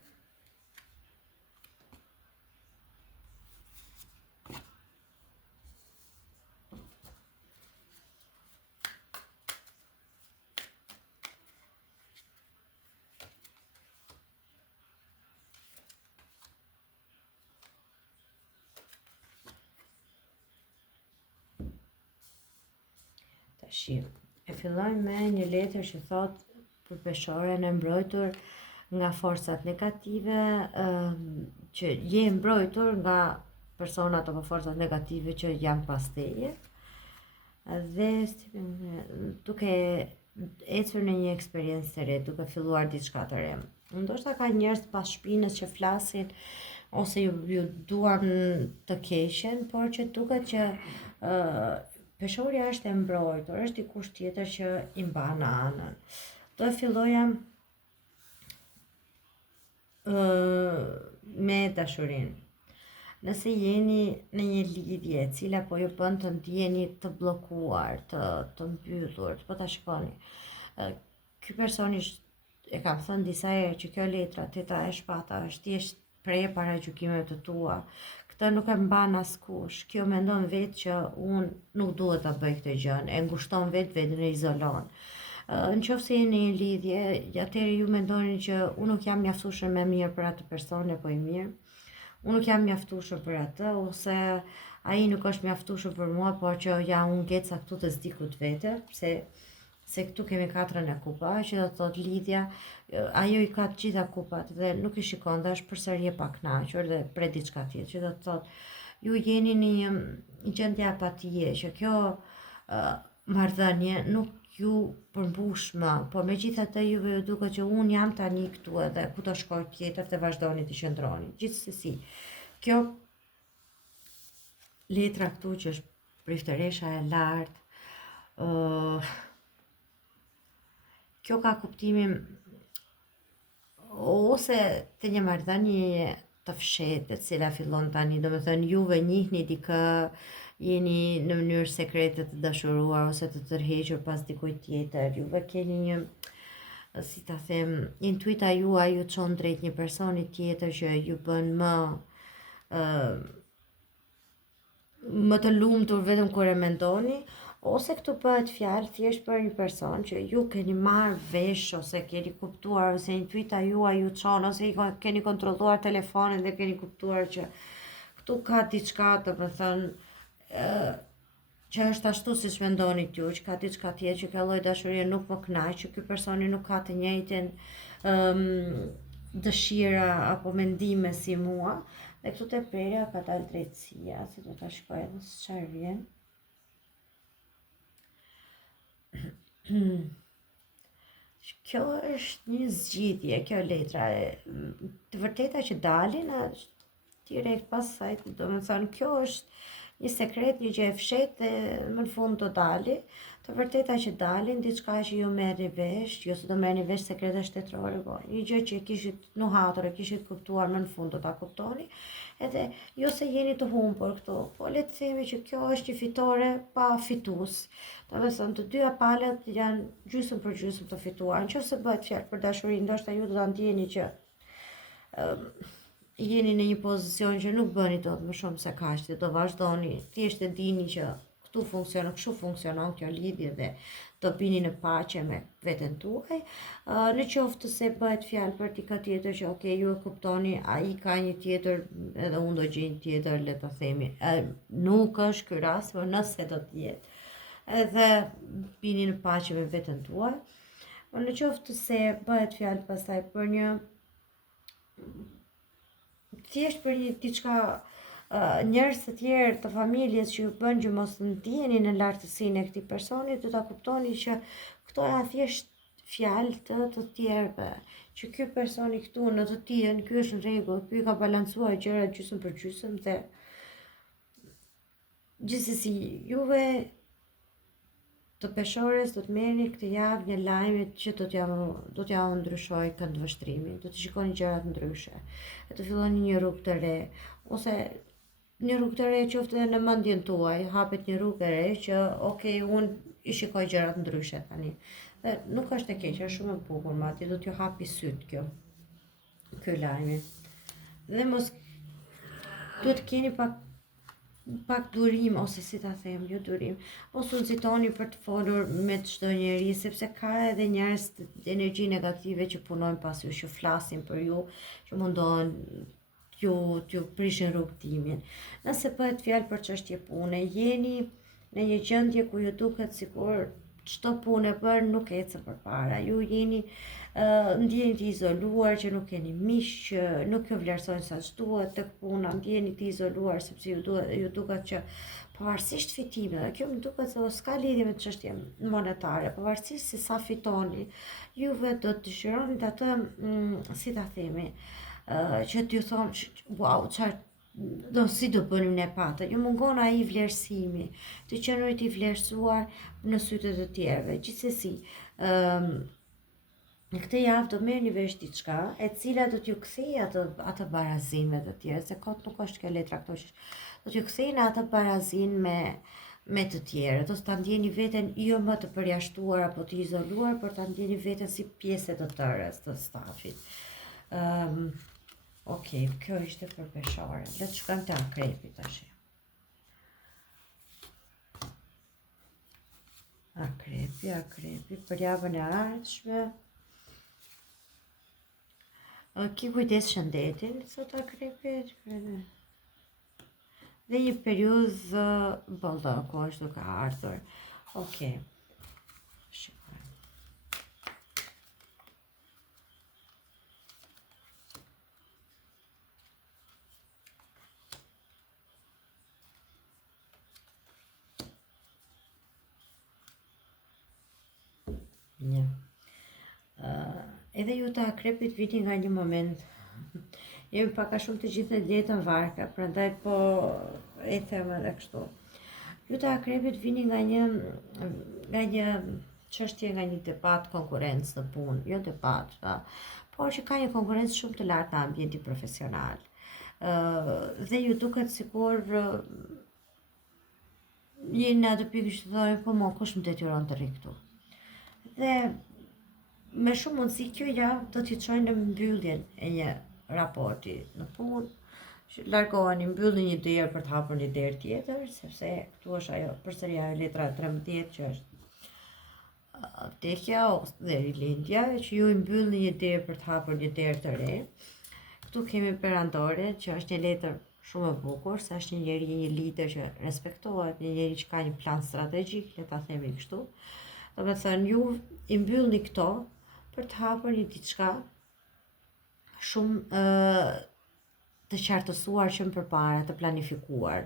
Tashi, e filloj me një letër që thot për Peshoren e mbrojtur nga forcat negative, që je mbrojtur nga personat apo forcat negative që janë pas teje, dhe duke ecur në një eksperiencë të re, duke filluar diçka të re. Ndoshta ka njerëz pas shpinës që flasin ose ju duan të keqen, por që duket që Peshorja është e mbrojtur, është dikush tjetër që i mban anën. Do e filloja me dashurinë. Nëse jeni në një lidhje e cila po ju bën të ndjeni të bllokuar, të mbyllur, po ta shikoni. Ky person e kam thënë disa herë që kjo letra teta e shpata është thjesht prej paragjykimeve të tua. Këtë nuk e mban askush. Kjo mendon vetë që unë nuk duhet ta bëj këtë gjë, e ngushton vetën e izolon. Në qoftë se jeni në një lidhje, atëherë ju mendoni që unë nuk jam mjaftueshëm më mirë për atë person apo i mirë. Unë nuk jam mjaftueshëm për atë, ose ai nuk është mjaftueshëm për mua, por që ja unë geca këtu të zdikut vete, se këtu kemi 4 e kupa, që do të thotë lidhja, ajo i ka të gjitha kupat dhe nuk i shikon dhe është përsëri e pakënaqur dhe pret diçka tjetër, që do të thotë ju jeni në një gjendje apatie, që kjo marrëdhënie nuk ju përmbush më, por megjithatë juve ju duket që unë jam tani këtu edhe ku do shkoj tjetër të vazhdoni të qëndroni. Gjithsesi, kjo letra këtu që është Prifteresha e lartë, kjo ka kuptimin ose të një marrëdhënie të fshehtë, e cila fillon tani, domethënë juve njihni dikë, jeni në mënyrë sekrete të dashuruar ose të tërhequr pas dikujt tjetër, juve keni një, si ta them, intuita juaj ju çon drejt një personi tjetër që ju bën më të lumtur vetëm kur e mendoni, ose këtu bëhet fjalë thjesht për një person që ju keni marrë vesh ose keni kuptuar ose intuita juaj ju çon ose keni kontrolluar telefonin dhe keni kuptuar që këtu ka diçka, domethënë që është ashtu siç mendoni ju, që ka diçka tjetër, që kjo lloj dashurie nuk më kënaq, që ky personi nuk ka të njëjtin dëshira apo mendime si mua, dhe këtu te prerja ka dalë drejtësia, si do ta shkoj edhe se çfarë vjen. Kjo është një zgjidhje, kjo letra të vërteta që dalin është direkt pas asaj, domethënë kjo është një sekret, një gjë e fshehtë dhe më në fund do dali. Të vërteta që dalin, diçka që ju merrni vesh, jo se do merrni vesh sekrete shtetërore, po një gjë që kishit nuhatur e kishit kuptuar më në fund do ta kuptoni. Edhe jo se jeni të humbur këtu, po le të themi që kjo është një fitore pa fitues. Domethënë të dyja palët janë gjysmë për gjysmë të fituar. Nëse bëhet fjalë për dashuri, ndoshta ju do ta ndjeni që jeni në një pozicion që nuk bëni dot më shumë se kaq, do vazhdoni, thjesht e dini që këtu funksionon, kështu funksionon kjo lidhje dhe do bini në paqe me veten tuaj. Në qoftë se bëhet fjalë për dikë tjetër që okay, ju e kuptoni, ai ka një tjetër, edhe unë do gjej një tjetër, le ta themi. Nuk është ky rast, por nëse do të jetë, edhe bini në paqe me veten tuaj. Në qoftë se bëhet fjalë pastaj për një thjesht për një diçka njerëz të tjerë të familjes që ju bën që mos ndiheni në lartësinë e këtij personi, do ta kuptoni që këto janë thjesht fjalë të tjerëve, që ky personi këtu në të tjerën, ky është në rregull, ky ka balancuar gjërat gjysmë për gjysmë dhe gjithsesi juve të peshores do të merrni këtë javë një lajm që do t'ja ndryshoj këndvështrimin, do të shikoni gjërat ndryshe, e të filloni një rrugë të re, ose një rrugë të re qoftë edhe në mendjen tuaj, hapet një rrugë e re që okay, unë i shikoj gjërat ndryshe tani. Dhe nuk është e keq, është shumë e bukur, madje do t'ju hapi syt ky lajmi. Dhe mos duhet të keni pak durim, ose si ta them, jo durim, ose u nxitoni për të folur me çdo njeri, sepse ka edhe njerëz të energji negative që punojnë pas ju, që flasin për ju, që mundohen t'ju prishin rrugtimin. Nëse bëhet fjalë për çështje pune, jeni në një gjendje ku ju duket sikur çdo punë e bërë nuk ecën përpara. Ju jeni ndjeni të izoluar, që nuk keni miq, që nuk ju vlerësojnë sa duhet tek puna, ndjeni të izoluar sepse ju duket që pavarësisht fitimeve, kjo më duket se s'ka lidhje me çështje monetare, pavarësisht se sa fitoni, juve do të dëshironi atë, si ta themi, që t'ju thonë, wow, çfarë si do bënim ne patë, ju mungon ai vlerësimi, të qenit i vlerësuar në sytë të tjerëve. Gjithsesi, në këtë javë do merrni vesh diçka e cila do t'ju kthejë atë barazin me të tjerë, se kot nuk është kjo letra këto, do t'ju kthejnë atë barazin me të tjerë, do ta ndjeni veten jo më të përjashtuar apo të izoluar, por ta ndjeni veten si pjesë të tërës të stafit. Okej, kjo ishte për peshore. Le të shkojmë te akrepi tash. Akrepi për javën e ardhshme. Ki kujdes shëndetin, sot akrepit, dhe një periudhë bollëku është duke ardhur. Okej. Shikoj. Një. Edhe ju të akrepit vini nga një moment, jemi paka shumë të gjithë në jetën varka, prandaj po e them edhe kështu. Ju të akrepit vini nga një çështje, nga një debat, konkurrencë në punë, jo debat, por që ka një konkurrencë shumë të lartë në ambienti profesional. Dhe ju duket sikur jeni në atë pikë që thonë, po mo, kush më detyron të rri këtu. Dhe me shumë mundësi kjo javë do t'i çojë në mbylljen e një raporti në punë, që largoheni, mbyllni një derë për të hapur një derë tjetër, sepse këtu është ajo përsëri ajo letra 13 që është vdekja dhe rilindja, që ju i mbyllni një derë për të hapur një derë të re. Këtu kemi perandore, që është një letër shumë e bukur, se është një njeri, një lider që respektohet, një njeri që ka një plan strategjik, le ta themi kështu. Domethënë ju i mbyllni këto për të hapur një diçka shumë të qartësuar që më përpara, të planifikuar.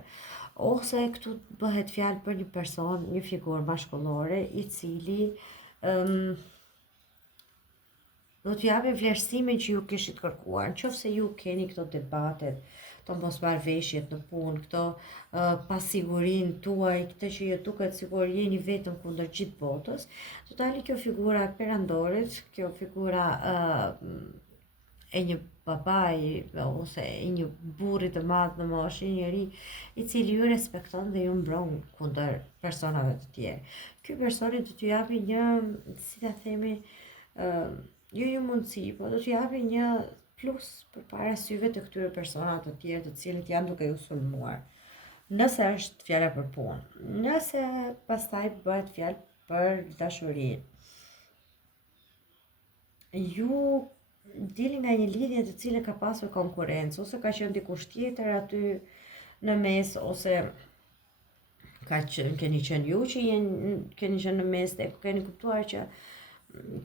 Ose këtu bëhet fjalë për një person, një figurë mashkullore, i cili do t'ju japë vlerësimin që ju kishit kërkuar. Nëse ju keni këto debatet këto mosmarrveshjet në punë, këto pasigurinë tuaj, këtë që ju duket sikur jeni vetëm kundër gjithë botës, do dali kjo figura perandorit, kjo figura e një babai ose e një burri të madh në moshë, një njeri i cili ju respekton dhe ju mbron kundër personave të tjerë. Ky personi do t'ju japi një, si ta themi, jo një mundësi, po do t'ju japi një plus përpara syve të këtyre personave të tjerë të cilët janë duke ju sulmuar. Nëse është fjala për punë, nëse pastaj bëhet fjalë për dashurinë. Ju dili nga një lidhje të cilën ka pasur konkurrencë, ose ka qenë dikush tjetër aty në mes, ose keni qenë ju që keni qenë në mes dhe keni kuptuar që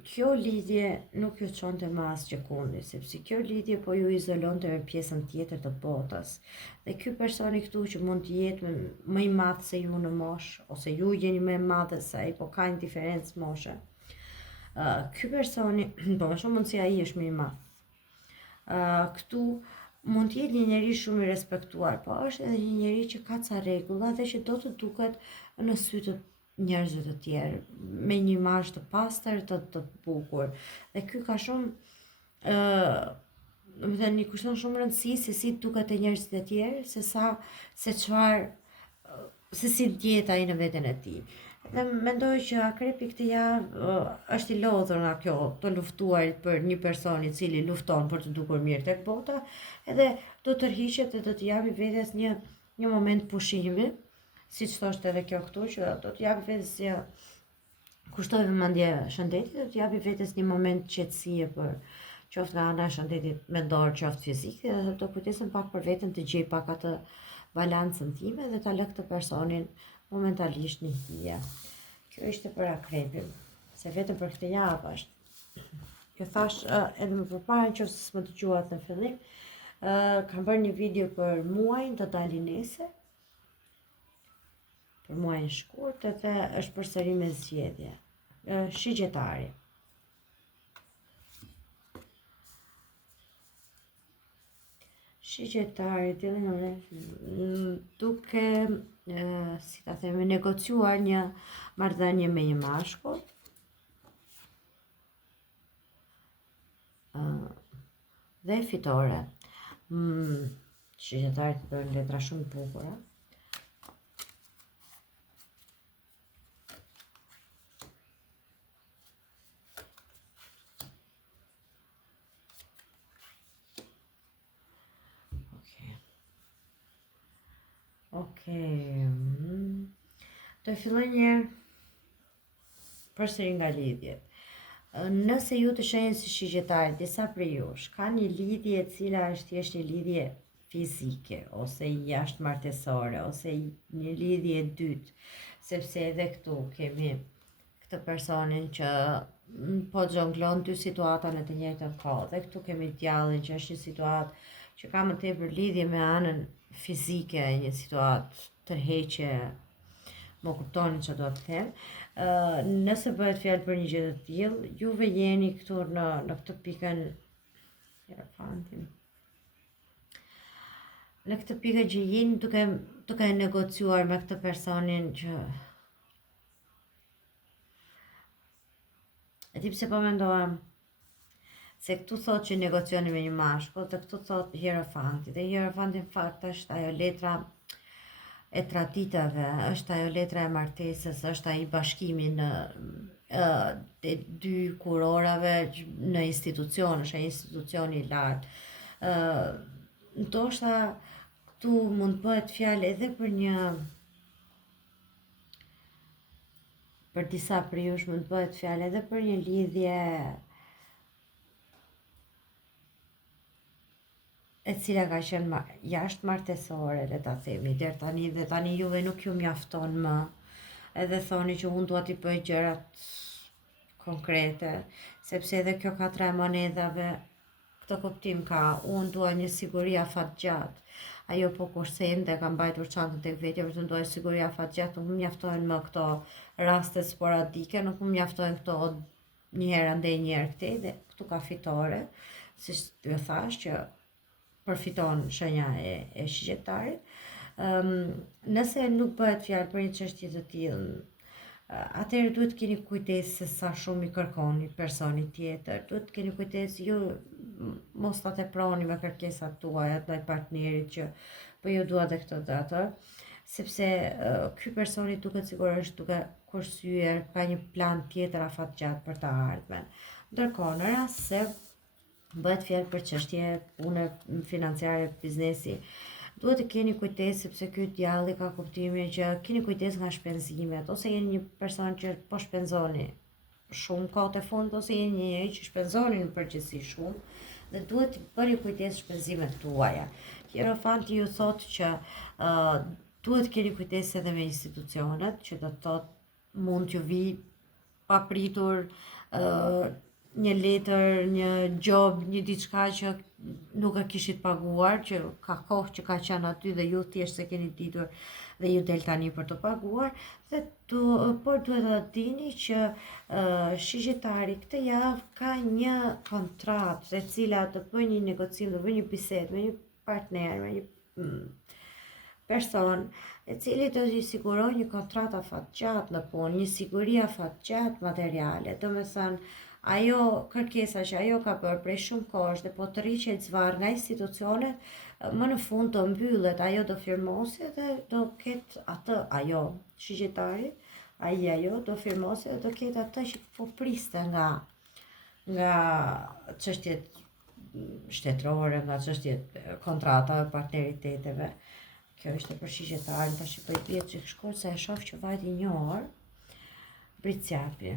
kjo lidhje nuk ju çonte më asgjë kundi, sepse kjo lidhje po ju izolonte me pjesën tjetër të botës. Dhe ky personi këtu që mund të jetë më i madh se ju në moshë, ose ju jeni më e madhe se ai, po ka një diferencë moshe. Ky personi, po më shumë mundësi ai është më i madh. Këtu mund të jetë një njeri shumë i respektuar, po është edhe një njeri që ka ca rregulla dhe që do të duket në sy të njerëzve të tjerë, me një imazh të pastër, të bukur. Dhe ky ka shumë, i kushton shumë rëndësi se si duket e njerëzit e tjerë, se si ndjehet ai në veten e tij. Dhe mendoj që Akrepi këtë javë është i lodhur nga kjo të luftuarit për një person i cili lufton për të dukur mirë tek bota, edhe do të tërhiqet dhe do të japi vetes një moment pushimi, siç thoshte edhe kjo këtu, që do të japi vetes një kushtoj vëmendje shëndetit, do të japi vetes një moment qetësie për qoftë nga ana e shëndetit mendor, qoftë fizik, dhe do kujdesem pak për veten, të gjej pak atë balancën time dhe ta lë këtë personin momentalisht një hije. Kjo ishte për Akrepin, se vetëm për këtë javë është. Kjo thash edhe më përpara, nëse s'më dëgjuat në fillim, kam bërë një video për muajin të dali nesër, për muajin shkurt, edhe është përsëri me zgjedhje. Shigjetari. Shigjetari, duke, si ta themi, negociuar një marrëdhënie me një mashkull, dhe fitore. Shigjetari të bërë letra shumë të bukura. Do filloj njerë përsëri nga lidhjet. Nëse ju të shenjë si shigjetari, disa prej jush ka një lidhje e cila është thjesht një lidhje fizike, ose jashtë martesore, ose një lidhje dytë, sepse edhe këtu kemi këtë personin që po xhonglon dy situata në të njëjtën kohë, dhe këtu kemi djallin që është një situatë që ka më tepër lidhje me anën fizike, një situatë tërheqje, më kuptoni që do të them. Nëse bëhet fjalë për një gjë të tillë, juve jeni këtu në këtë pikën në këtë pikën që jeni duke negociuar me këtë personin që e di pse po mendoam se këtu thot që negocioni me një mashkull, dhe këtu thot Hierofanti, dhe Hierofanti në fakt është ajo letra e traditave, është ajo letra e martesës, është ai bashkimi e dy kurorave në institucion, është ai institucioni i lartë. Ndoshta këtu mund të bëhet fjalë edhe për disa prej jush mund të bëhet fjalë edhe për një lidhje e cila ka qenë jashtë martesore, le ta themi, deri tani, dhe tani juve nuk ju mjafton më, edhe thoni që unë dua t'i bëj gjërat konkrete, sepse edhe kjo katra e monedhave këtë kuptim ka, unë dua një siguri afatgjatë. Ajo po kursen dhe ka mbajtur çantën tek vetja për të ndonë siguri afatgjatë, nuk më mjaftojnë më këto raste sporadike, nuk më mjaftojnë këto një herë andej një herë këtej, dhe këtu ka fitore, siç ju thash që përfiton shenja e shigjetarit. Nëse nuk bëhet fjalë për një çështje të tillë, atëherë duhet keni kujdes se sa shumë i kërkoni personit tjetër, duhet keni kujdes ju mos ta teproni me kërkesat tuaja ndaj partnerit që po ju dua dhe këtë dhe atë, sepse ky personi duket sigurisht duke kursyer ka një plan tjetër afatgjatë për të ardhmen. Ndërkohë, në rast se bëhet fjalë për çështje pune financiare, biznesi, duhet të keni kujdes sepse ky djalli ka kuptimin që keni kujdes nga shpenzimet, ose jeni një person që po shpenzoni shumë kohë të fund, ose jeni një njeri që shpenzoni në përgjithësi shumë dhe duhet të bëni kujdes shpenzimet tuaja. Hierofanti ju thotë që duhet keni kujdes edhe me institucionet, që do të thotë mund t'ju vi papritur një letër, një job, një diçka që nuk e kishit paguar, që ka kohë që ka qenë aty dhe ju thjesht se keni ditur dhe ju del tani për të paguar, por duhet të dini që shigjetari këtë javë ka një kontratë e cila të bëj një negocim, të bëj një bisedë me një partner, me një person e cili do t'i siguroj një kontratë afatgjatë në punë, një siguri afatgjatë materiale, domethënë ajo kërkesa që ajo ka bërë prej shumë kohësh dhe po të rriqet zvarr nga institucionet, më në fund do mbyllet, ajo do firmosë dhe do ketë atë, ajo shigjetari, ajo do firmosë dhe do ketë atë që po priste nga çështjet shtetërore, nga çështjet kontratave, partneriteteve. Kjo ishte për shigjetarin, tash po i bie çik shkurt se e shoh që vajti një orë. Britsjapi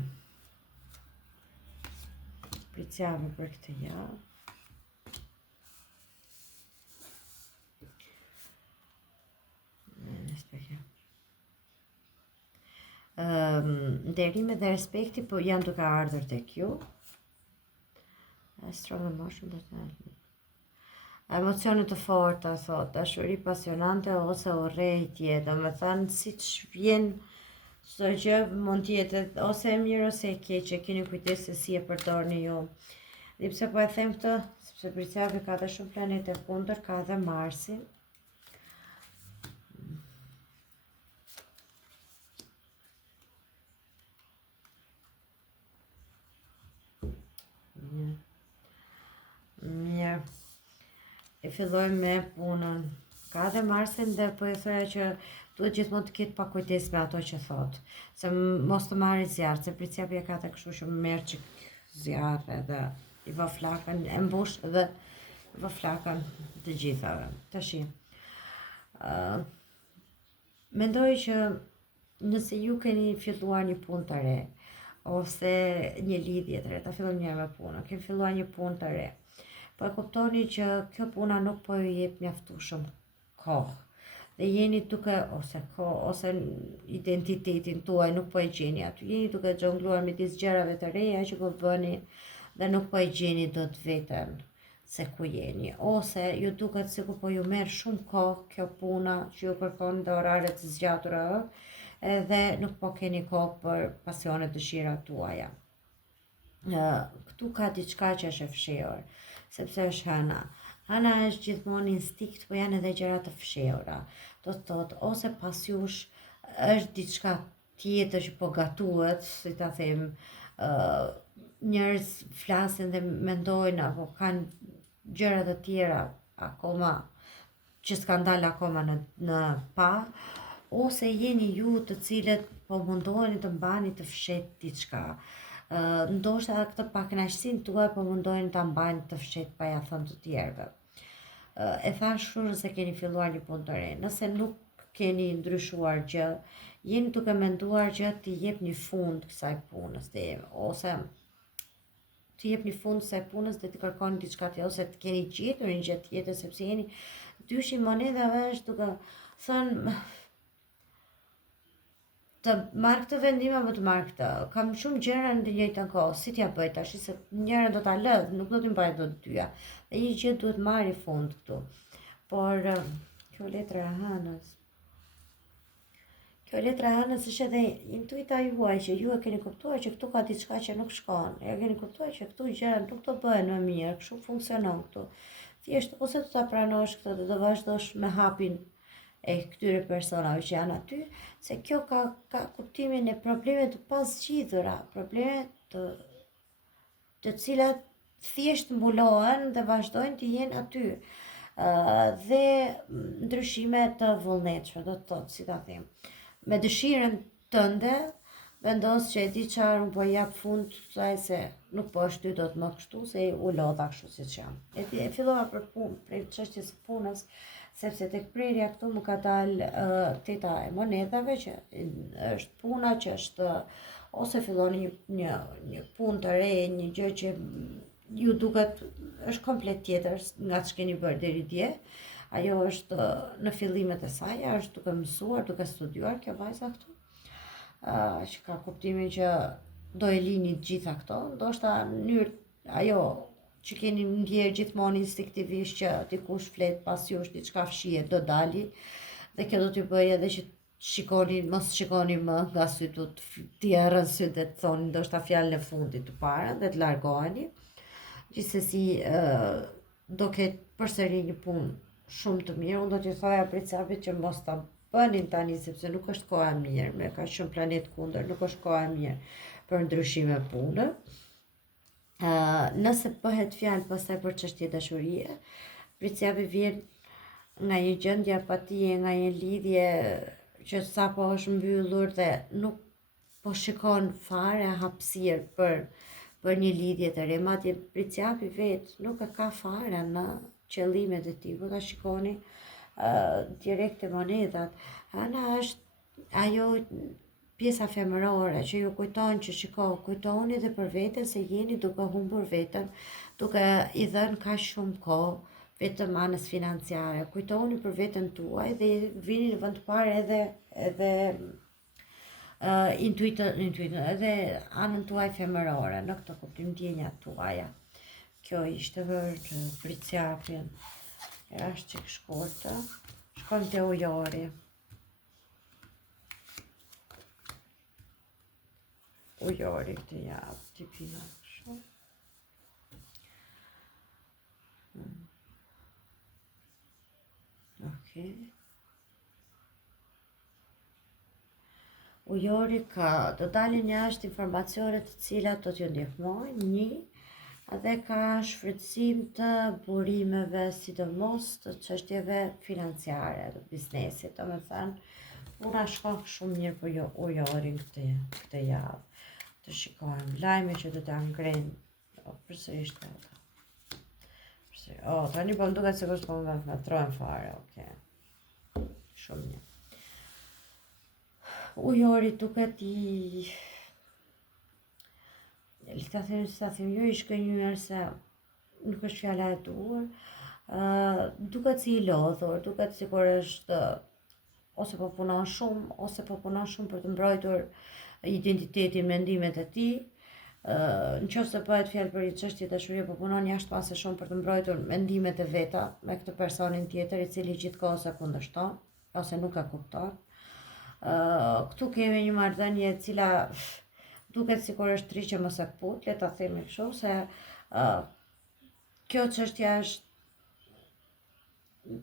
për këtë javë. Nderimi dhe respekti po janë duke ardhur tek ju. Strong emotion, emocione të forta, thot, dashuri pasionante ose urrejtje, domethënë siç vjen çdo gjë mund të jetë ose e mirë ose e keqe, keni kujdes se si e përdorni ju. Dhe pse po e them këtë? Sepse Britsjapi ka dhe shumë planete kundër, ka dhe Marsin. Mirë. E fillojmë me punën. Ka dhe Marsin dhe po e thoya që duhet gjithmonë të ketë pa kujdes me ato që thotë. Se mos të marrë zjarr, se Britsjapi e ka të kështu që merr çik zjarr edhe i vë flakën, e mbush dhe vë flakën të gjithave. Tashi. Mendoj që nëse ju keni filluar një punë të re, ose një lidhje të re, ta fillojmë një me punë, keni filluar një punë të re, po e kuptoni që kjo puna nuk po ju jep mjaftueshëm kohë dhe jeni duke ose identitetin tuaj nuk po e gjeni aty, jeni duke xhongluar midis gjërave të reja që po bëni dhe nuk po e gjeni dot veten se ku jeni, ose ju duket sikur po ju merr shumë kohë kjo puna që ju kërkon dhe orare të zgjatura edhe nuk po keni kohë për pasionet, dëshirat tuaja. Këtu ka diçka që është e fshehur, sepse është hëna. Hëna është gjithmonë instinkt, po janë edhe gjëra të fshehura. Do të thotë ose pas jush është diçka tjetër që po gatuhet, si ta them, njerëz flasin dhe mendojnë apo kanë gjëra të tjera akoma që s'kan dalë akoma në pa, ose jeni ju të cilët po mundoheni të mbani të fshet diçka. Ndoshta këtë pakënaqësinë tuaj po mundoheni ta mbani të fshet pa ja thënë të tjerëve. E thash shumë se keni filluar një punë të re. Nëse nuk keni ndryshuar gjë, jeni duke menduar që t'i jep një fund kësaj punës, ose t'i jep një fund kësaj punës dhe t'i kërkoni diçka tjetër, ose të keni gjetur një gjë tjetër, sepse jeni dyshin monedhave është duke thënë të marrë këtë vendim apo të marrë këtë. Kam shumë gjëra në të njëjtën kohë, si t'ja bëj tash, se njëra do ta lë, nuk do t'i mbaj dot dyja. Dhe një gjë duhet marrë fund këtu. Por kjo letra e hënës. Kjo letra e hënës është edhe intuita juaj që ju e keni kuptuar që këtu ka diçka që nuk shkon. E keni kuptuar që këtu gjërat nuk do bëhen më mirë, kështu funksionon këtu. thjesht ose do ta pranosh këtë dhe do vazhdosh me hapin e këtyre personave që janë aty, se kjo ka kuptimin e probleme të pasgjidhura, probleme të cilat thjesht mbulohen dhe vazhdojnë të jenë aty. Dhe ndryshime të vullnetshme, do të thotë, si ta them. Me dëshirën tënde, vendos që e di qarë unë po jap fund kësaj se nuk po është ty do të më kështu, se u lodha kështu si që jam. E fillova për punë, prej çështjes së punës, sepse tek prerja këtu më ka dalë teta e monedhave, që është puna që është, ose fillon një punë të re, një gjë që ju duket është komplet tjetër nga që keni bërë deri dje. Ajo është në fillimet e saj, është duke mësuar, duke studiuar kjo vajza këtu. Që ka kuptimin që do e lini gjitha këto, ndoshta në mënyrë ajo që keni ndjerë gjithmonë instinktivisht që dikush flet pas jush diçka fshije do dali, dhe kjo do t'ju bëjë edhe që mos shikoni më nga sytë, t'i errën sytë dhe të thoni ndoshta fjalën e fundit të parë dhe të largoheni. Gjithsesi do ketë përsëri një punë shumë të mirë. Unë do t'ju thoja Pricapit që mos ta bënin tani, sepse nuk është koha e mirë, me ka shumë planet kundër, nuk është koha e mirë për ndryshime punë. Nëse bëhet fjalë pastaj për çështje dashurie, Priciapi vjen nga një gjendje apatie, nga një lidhje që sapo është mbyllur dhe nuk po shikon fare hapësirë për një lidhje të re. Madje Priciapi vetë nuk e ka fare në qëllimet e tij, po ta shikoni direkt e monedhat. Ana është ajo pjesa femërore që ju kujton që kujtoni dhe për veten se jeni duke humbur veten, duke i dhënë kaq shumë kohë vetëm anës financiare. Kujtoni për veten tuaj dhe vini në vend të parë edhe intuitën, edhe anën tuaj femërore, në këtë kuptim ndjenjat tuaja. Kjo ishte për Priciapin. Është çik shkurtë. Shkojmë te Ujori. Ujori këtë javë, tipina kështu. Okej. Ujori do dalin jashtë informacione të cilat do t'ju ndihmojnë, dhe ka shfrytëzim të burimeve, sidomos të çështjeve financiare, të biznesit, domethënë, puna shkon shumë mirë për Ujorin këtë javë. Të shikojmë, lajme që do t'ja ngrenë, përsërisht ata. Tani po më duket sikur s'po më metrohen fare, okay. Shumë mirë. Ujori duket ta them jo i shkënjyer, se nuk është fjala e duhur, duket si i lodhur, duket sikur është ose po punon shumë për të mbrojtur identitetin, mendimet e tij. Nëse bëhet fjalë për një çështje dashurie, po punon jashtëmase shumë për të mbrojtur mendimet e veta me këtë personin tjetër, i cili gjithkohës e kundërshton ose nuk e kupton. Këtu kemi një marrëdhënie e cila duket sikur është triqe mos e kput, le ta themi kështu, se kjo çështja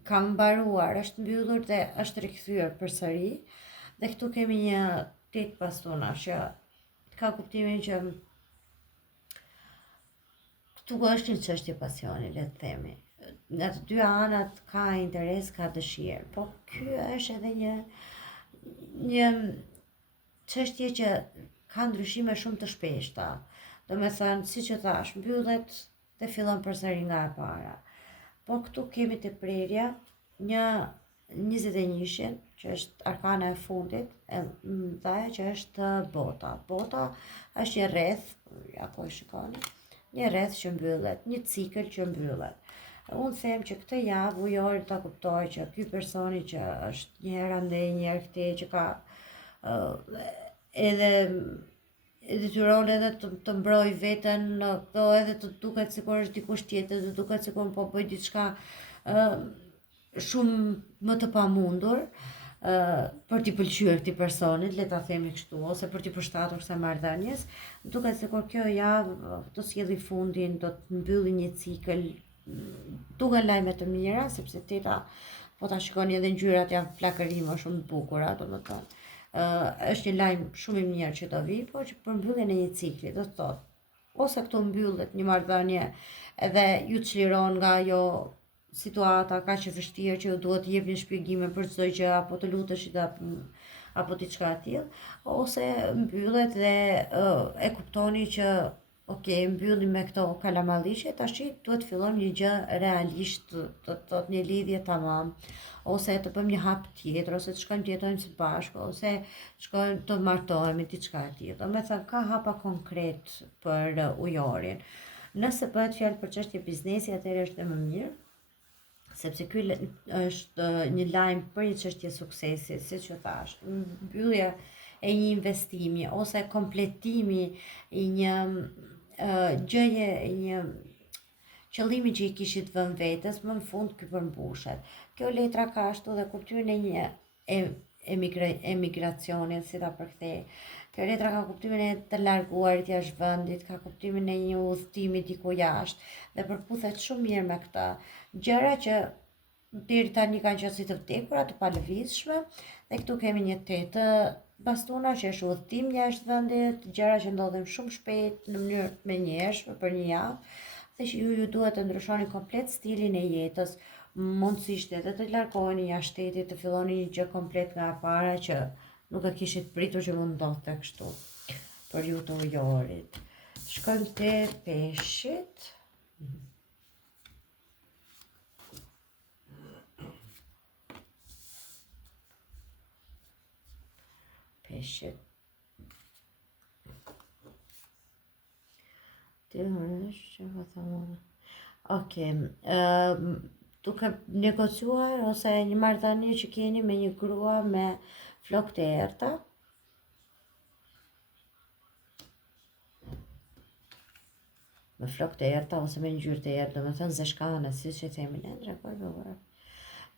ka mbaruar, është mbyllur dhe është rikthyer përsëri. Dhe këtu kemi një 8 bastuna që ka kuptimin që këtu është një çështje pasioni, le të themi. Nga të dy anët ka interes, ka dëshirë, po ky është edhe një çështje që ka ndryshime shumë të shpeshta. Domethënë, siç e thash, mbyllet dhe fillon përsëri nga e para. Po këtu kemi te prerja një 21-shin, që është arkana e fundit, dhe që është bota. Bota është një rreth, apo e shikoni, një rreth që mbyllet, një cikël që mbyllet. Unë them që këtë javë Ujori ta kuptoj që ky personi që është një herë andej, një herë këtej, që ka edhe detyron edhe të mbroj veten në këto, edhe të duket sikur është dikush tjetër, të duket sikur po bëj diçka shumë më të pamundur për t'i pëlqyer këtij personit, le ta themi kështu, ose për t'i përshtatur kësaj marrëdhënies. Duket sikur kjo javë do sjellë fundin, do të mbylli një cikël duken lajme të mira, sepse teta po ta shikoni edhe ngjyrat janë flakërime shumë të bukura, domethënë. Është një lajm shumë i mirë që do vi, por që për mbylljen e një cikli, do të thotë, ose këtu mbyllet një marrëdhënie edhe ju çliron nga ajo situata kaq e vështirë që ju duhet të jepni shpjegime për çdo gjë apo të luteshit apo diçka e tillë, ose mbyllet dhe e kuptoni që ok, mbyllim me këto kalamallishe, tash duhet fillon një gjë realisht, të thotë një lidhje tamam, ose të bëjmë një hap tjetër, ose të shkojmë të jetojmë së bashku, ose shkojmë të martohemi diçka e tillë. Domethënë ka hapa konkret për ujorin. Nëse bëhet fjalë për çështje biznesi, atëherë është më mirë, sepse ky është një lajm për një çështje suksesi, siç e thash, mbyllja e një investimi ose kompletimi i një gjëje, një qëllimi që i kishit vënë vetes, më në fund ky përmbushet. Kjo letra ka ashtu dhe kuptimin e një emigracioni, si ta përkthej. Kjo letra ka kuptimin e të larguarit jashtë vendit, ka kuptimin e një udhëtimi diku jashtë dhe përputhet shumë mirë me këtë. Gjëra që deri tani kanë qenë si të vdekura, të palëvizshme, dhe këtu kemi një tetë bastuna që është udhëtim jashtë vendit, gjëra që ndodhin shumë shpejt në mënyrë të menjëhershme për një javë, dhe që ju duhet të ndryshoni komplet stilin e jetës, mundësisht edhe të largoheni jashtë shtetit, të filloni një gjë komplet nga e para që nuk e kishit pritur që mund ndodhte kështu për ju të ujorit. Shkojmë te peshqit. Peshqit. Ok, duke negociuar ose një marrëdhënie që keni me një grua me flokë të errta, ose me ngjyrë të errtë, domethënë zeshkane, siç e themi ne, drejt.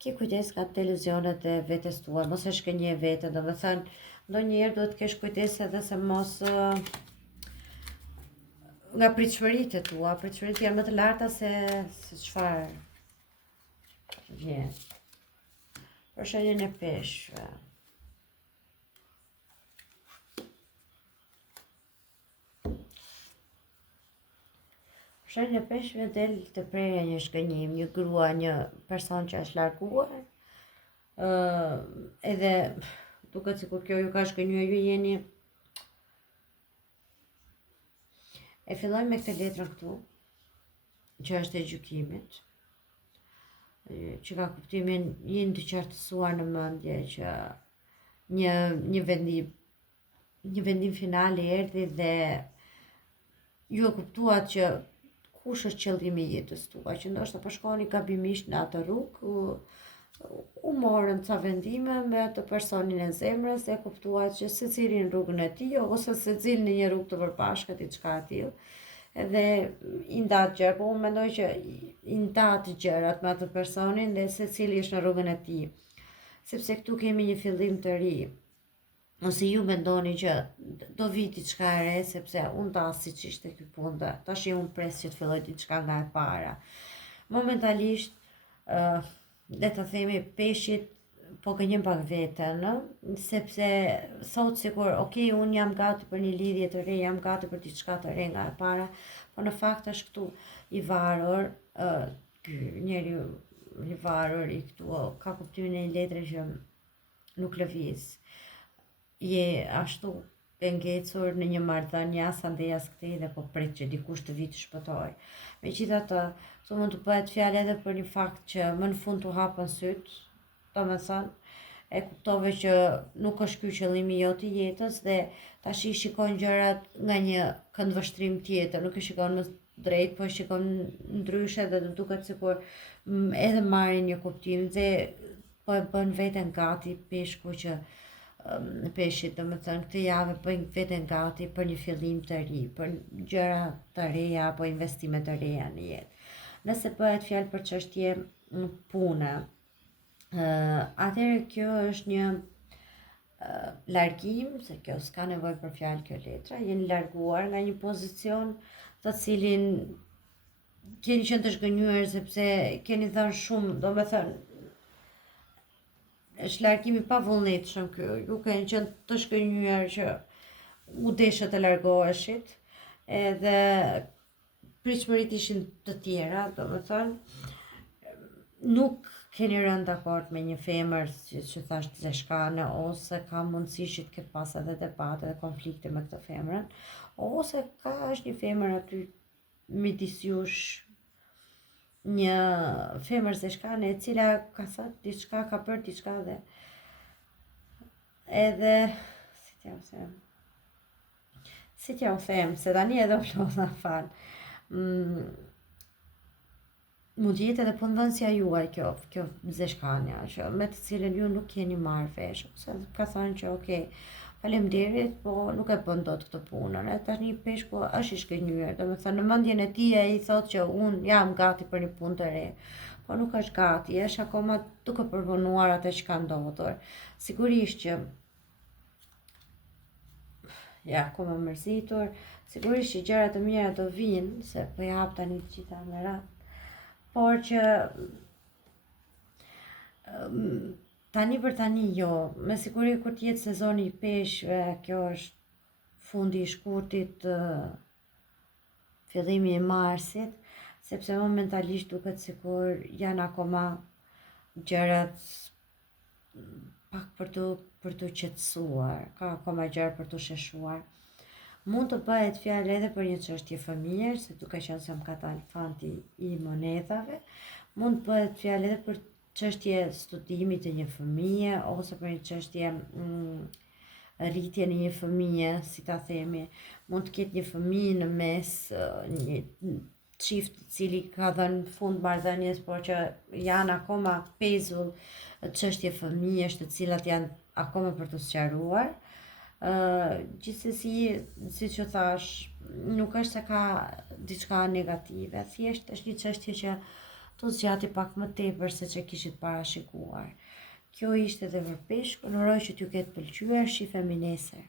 Ki kujdes nga televizionet e vetes tuaj, mos e shkënjej veten, domethënë ndonjëherë duhet të kesh kujdes edhe se mos nga pritshmëritë e tua, pritshmëritë janë më të larta se çfarë vjen. Për shenjën e peshqve. Për shenjën e peshqve del të prerja një shkënjim, një grua, një person që është larguar, edhe duket sikur kjo ju ka shkënjyer, ju jeni. E fillojmë me këtë letrën këtu, që është e gjykimit, që ka kuptimin jeni të qartësuar në mendje që një vendim final erdhi dhe ju e kuptuat që kush është qëllimi i jetës tuaj, që ndoshta po shkoni gabimisht në atë rrugë, u morën ca vendime me atë personin e zemrës, e kuptuat që secili në rrugën e tij ose secili në një rrugë të përbashkët, diçka e tillë. Edhe i ndat gjëra, po unë mendoj që i ndat gjërat me atë personin dhe secili është në rrugën e tij. Sepse këtu kemi një fillim të ri. Ose ju mendoni që do vi diçka e re, sepse unë tas siç ishte ky punë, tash unë pres që të filloj diçka nga e para. Momentalisht, le të themi peshqit po gënjen pak veten, sepse thot sikur, ok, unë jam gati për një lidhje të re, jam gati për diçka të re nga e para, po në fakt është këtu i varur, ky njeriu i varur i këtu ka kuptimin e një letre që nuk lëviz. Je ashtu pengecur në një marrëdhënie as andej as këtej dhe po prit që dikush të vi të shpëtoj. Megjithatë, këtu mund të bëhet fjalë edhe për një fakt që më në fund u hapën syt, domethënë e kuptove që nuk është ky qëllimi jot i jetës dhe tash i shikon gjërat nga një këndvështrim tjetër, nuk e shikon më drejt, po e shikon ndryshe dhe duket sikur edhe marrin një kuptim dhe po e bën veten gati peshku që peshqit, domethënë këtë javë bëjnë veten gati për një fillim të ri, për gjëra të reja apo investime të reja në jetë. Nëse bëhet fjalë për çështje pune, atëherë kjo është një largim, se kjo s'ka nevojë për fjalë kjo letra, jeni larguar nga një pozicion të cilin keni qenë të shgënjur sepse keni thënë shumë, do me thënë, është largimi pa vullnetshëm ky. Ju keni qenë të shgënjur që u deshe të largoheshit, edhe pritshmërit ishin të tjera, do me thënë, nuk keni rënë dakord me një femër që thashtë zeshkane, ose ka mundësi që të ketë pas edhe debate dhe konflikte me këtë femërën, ose ka është një femër aty midis jush, një femër zeshkane e cila ka thënë diçka, ka bërë diçka dhe edhe si t'ja u them, se tani edhe u lodha fal. Mund të jetë edhe punëdhënësja juaj kjo zeshkanja, që me të cilën ju nuk keni marrë vesh, ose ka thënë që okay, faleminderit, po nuk e bën dot këtë punën. E tani peshku është i shkënjyer, domethënë në mendjen e tij ai thotë që un jam gati për një punë të re. Po nuk është gati, është akoma duke përvonuar atë që ka ndodhur. Sigurisht që ja, ku më mërzitur, sigurisht që gjëra të mira do vinë, se po jap tani të gjitha me radhë, por që tani për tani jo, me siguri kur t'jetë sezoni i peshqve, kjo është fundi i shkurtit, fillimi i marsit, sepse momentalisht duket sikur janë akoma gjërat pak për të qetësuar, ka akoma gjëra për të sheshuar. Mund të bëhet fjalë edhe për një çështje fëmijësh, se duke qenë se më ka dalë fanti i monedhave, mund të bëhet fjalë edhe për çështje studimi të një fëmije, ose për një çështje rritje në një fëmije, si ta themi, mund të ketë një fëmijë në mes, një çift i cili ka dhënë fund marrëdhënies, por që janë akoma pezull çështje fëmijësh, të cilat janë akoma për të sqaruar. Gjithsesi, siç u thash, nuk është se ka diçka negative, thjesht është një çështje që të zgjati pak më tepër se që kishit parashikuar. Kjo ishte edhe për peshkun, uroj që t'ju ketë pëlqyer, shifemi nesër.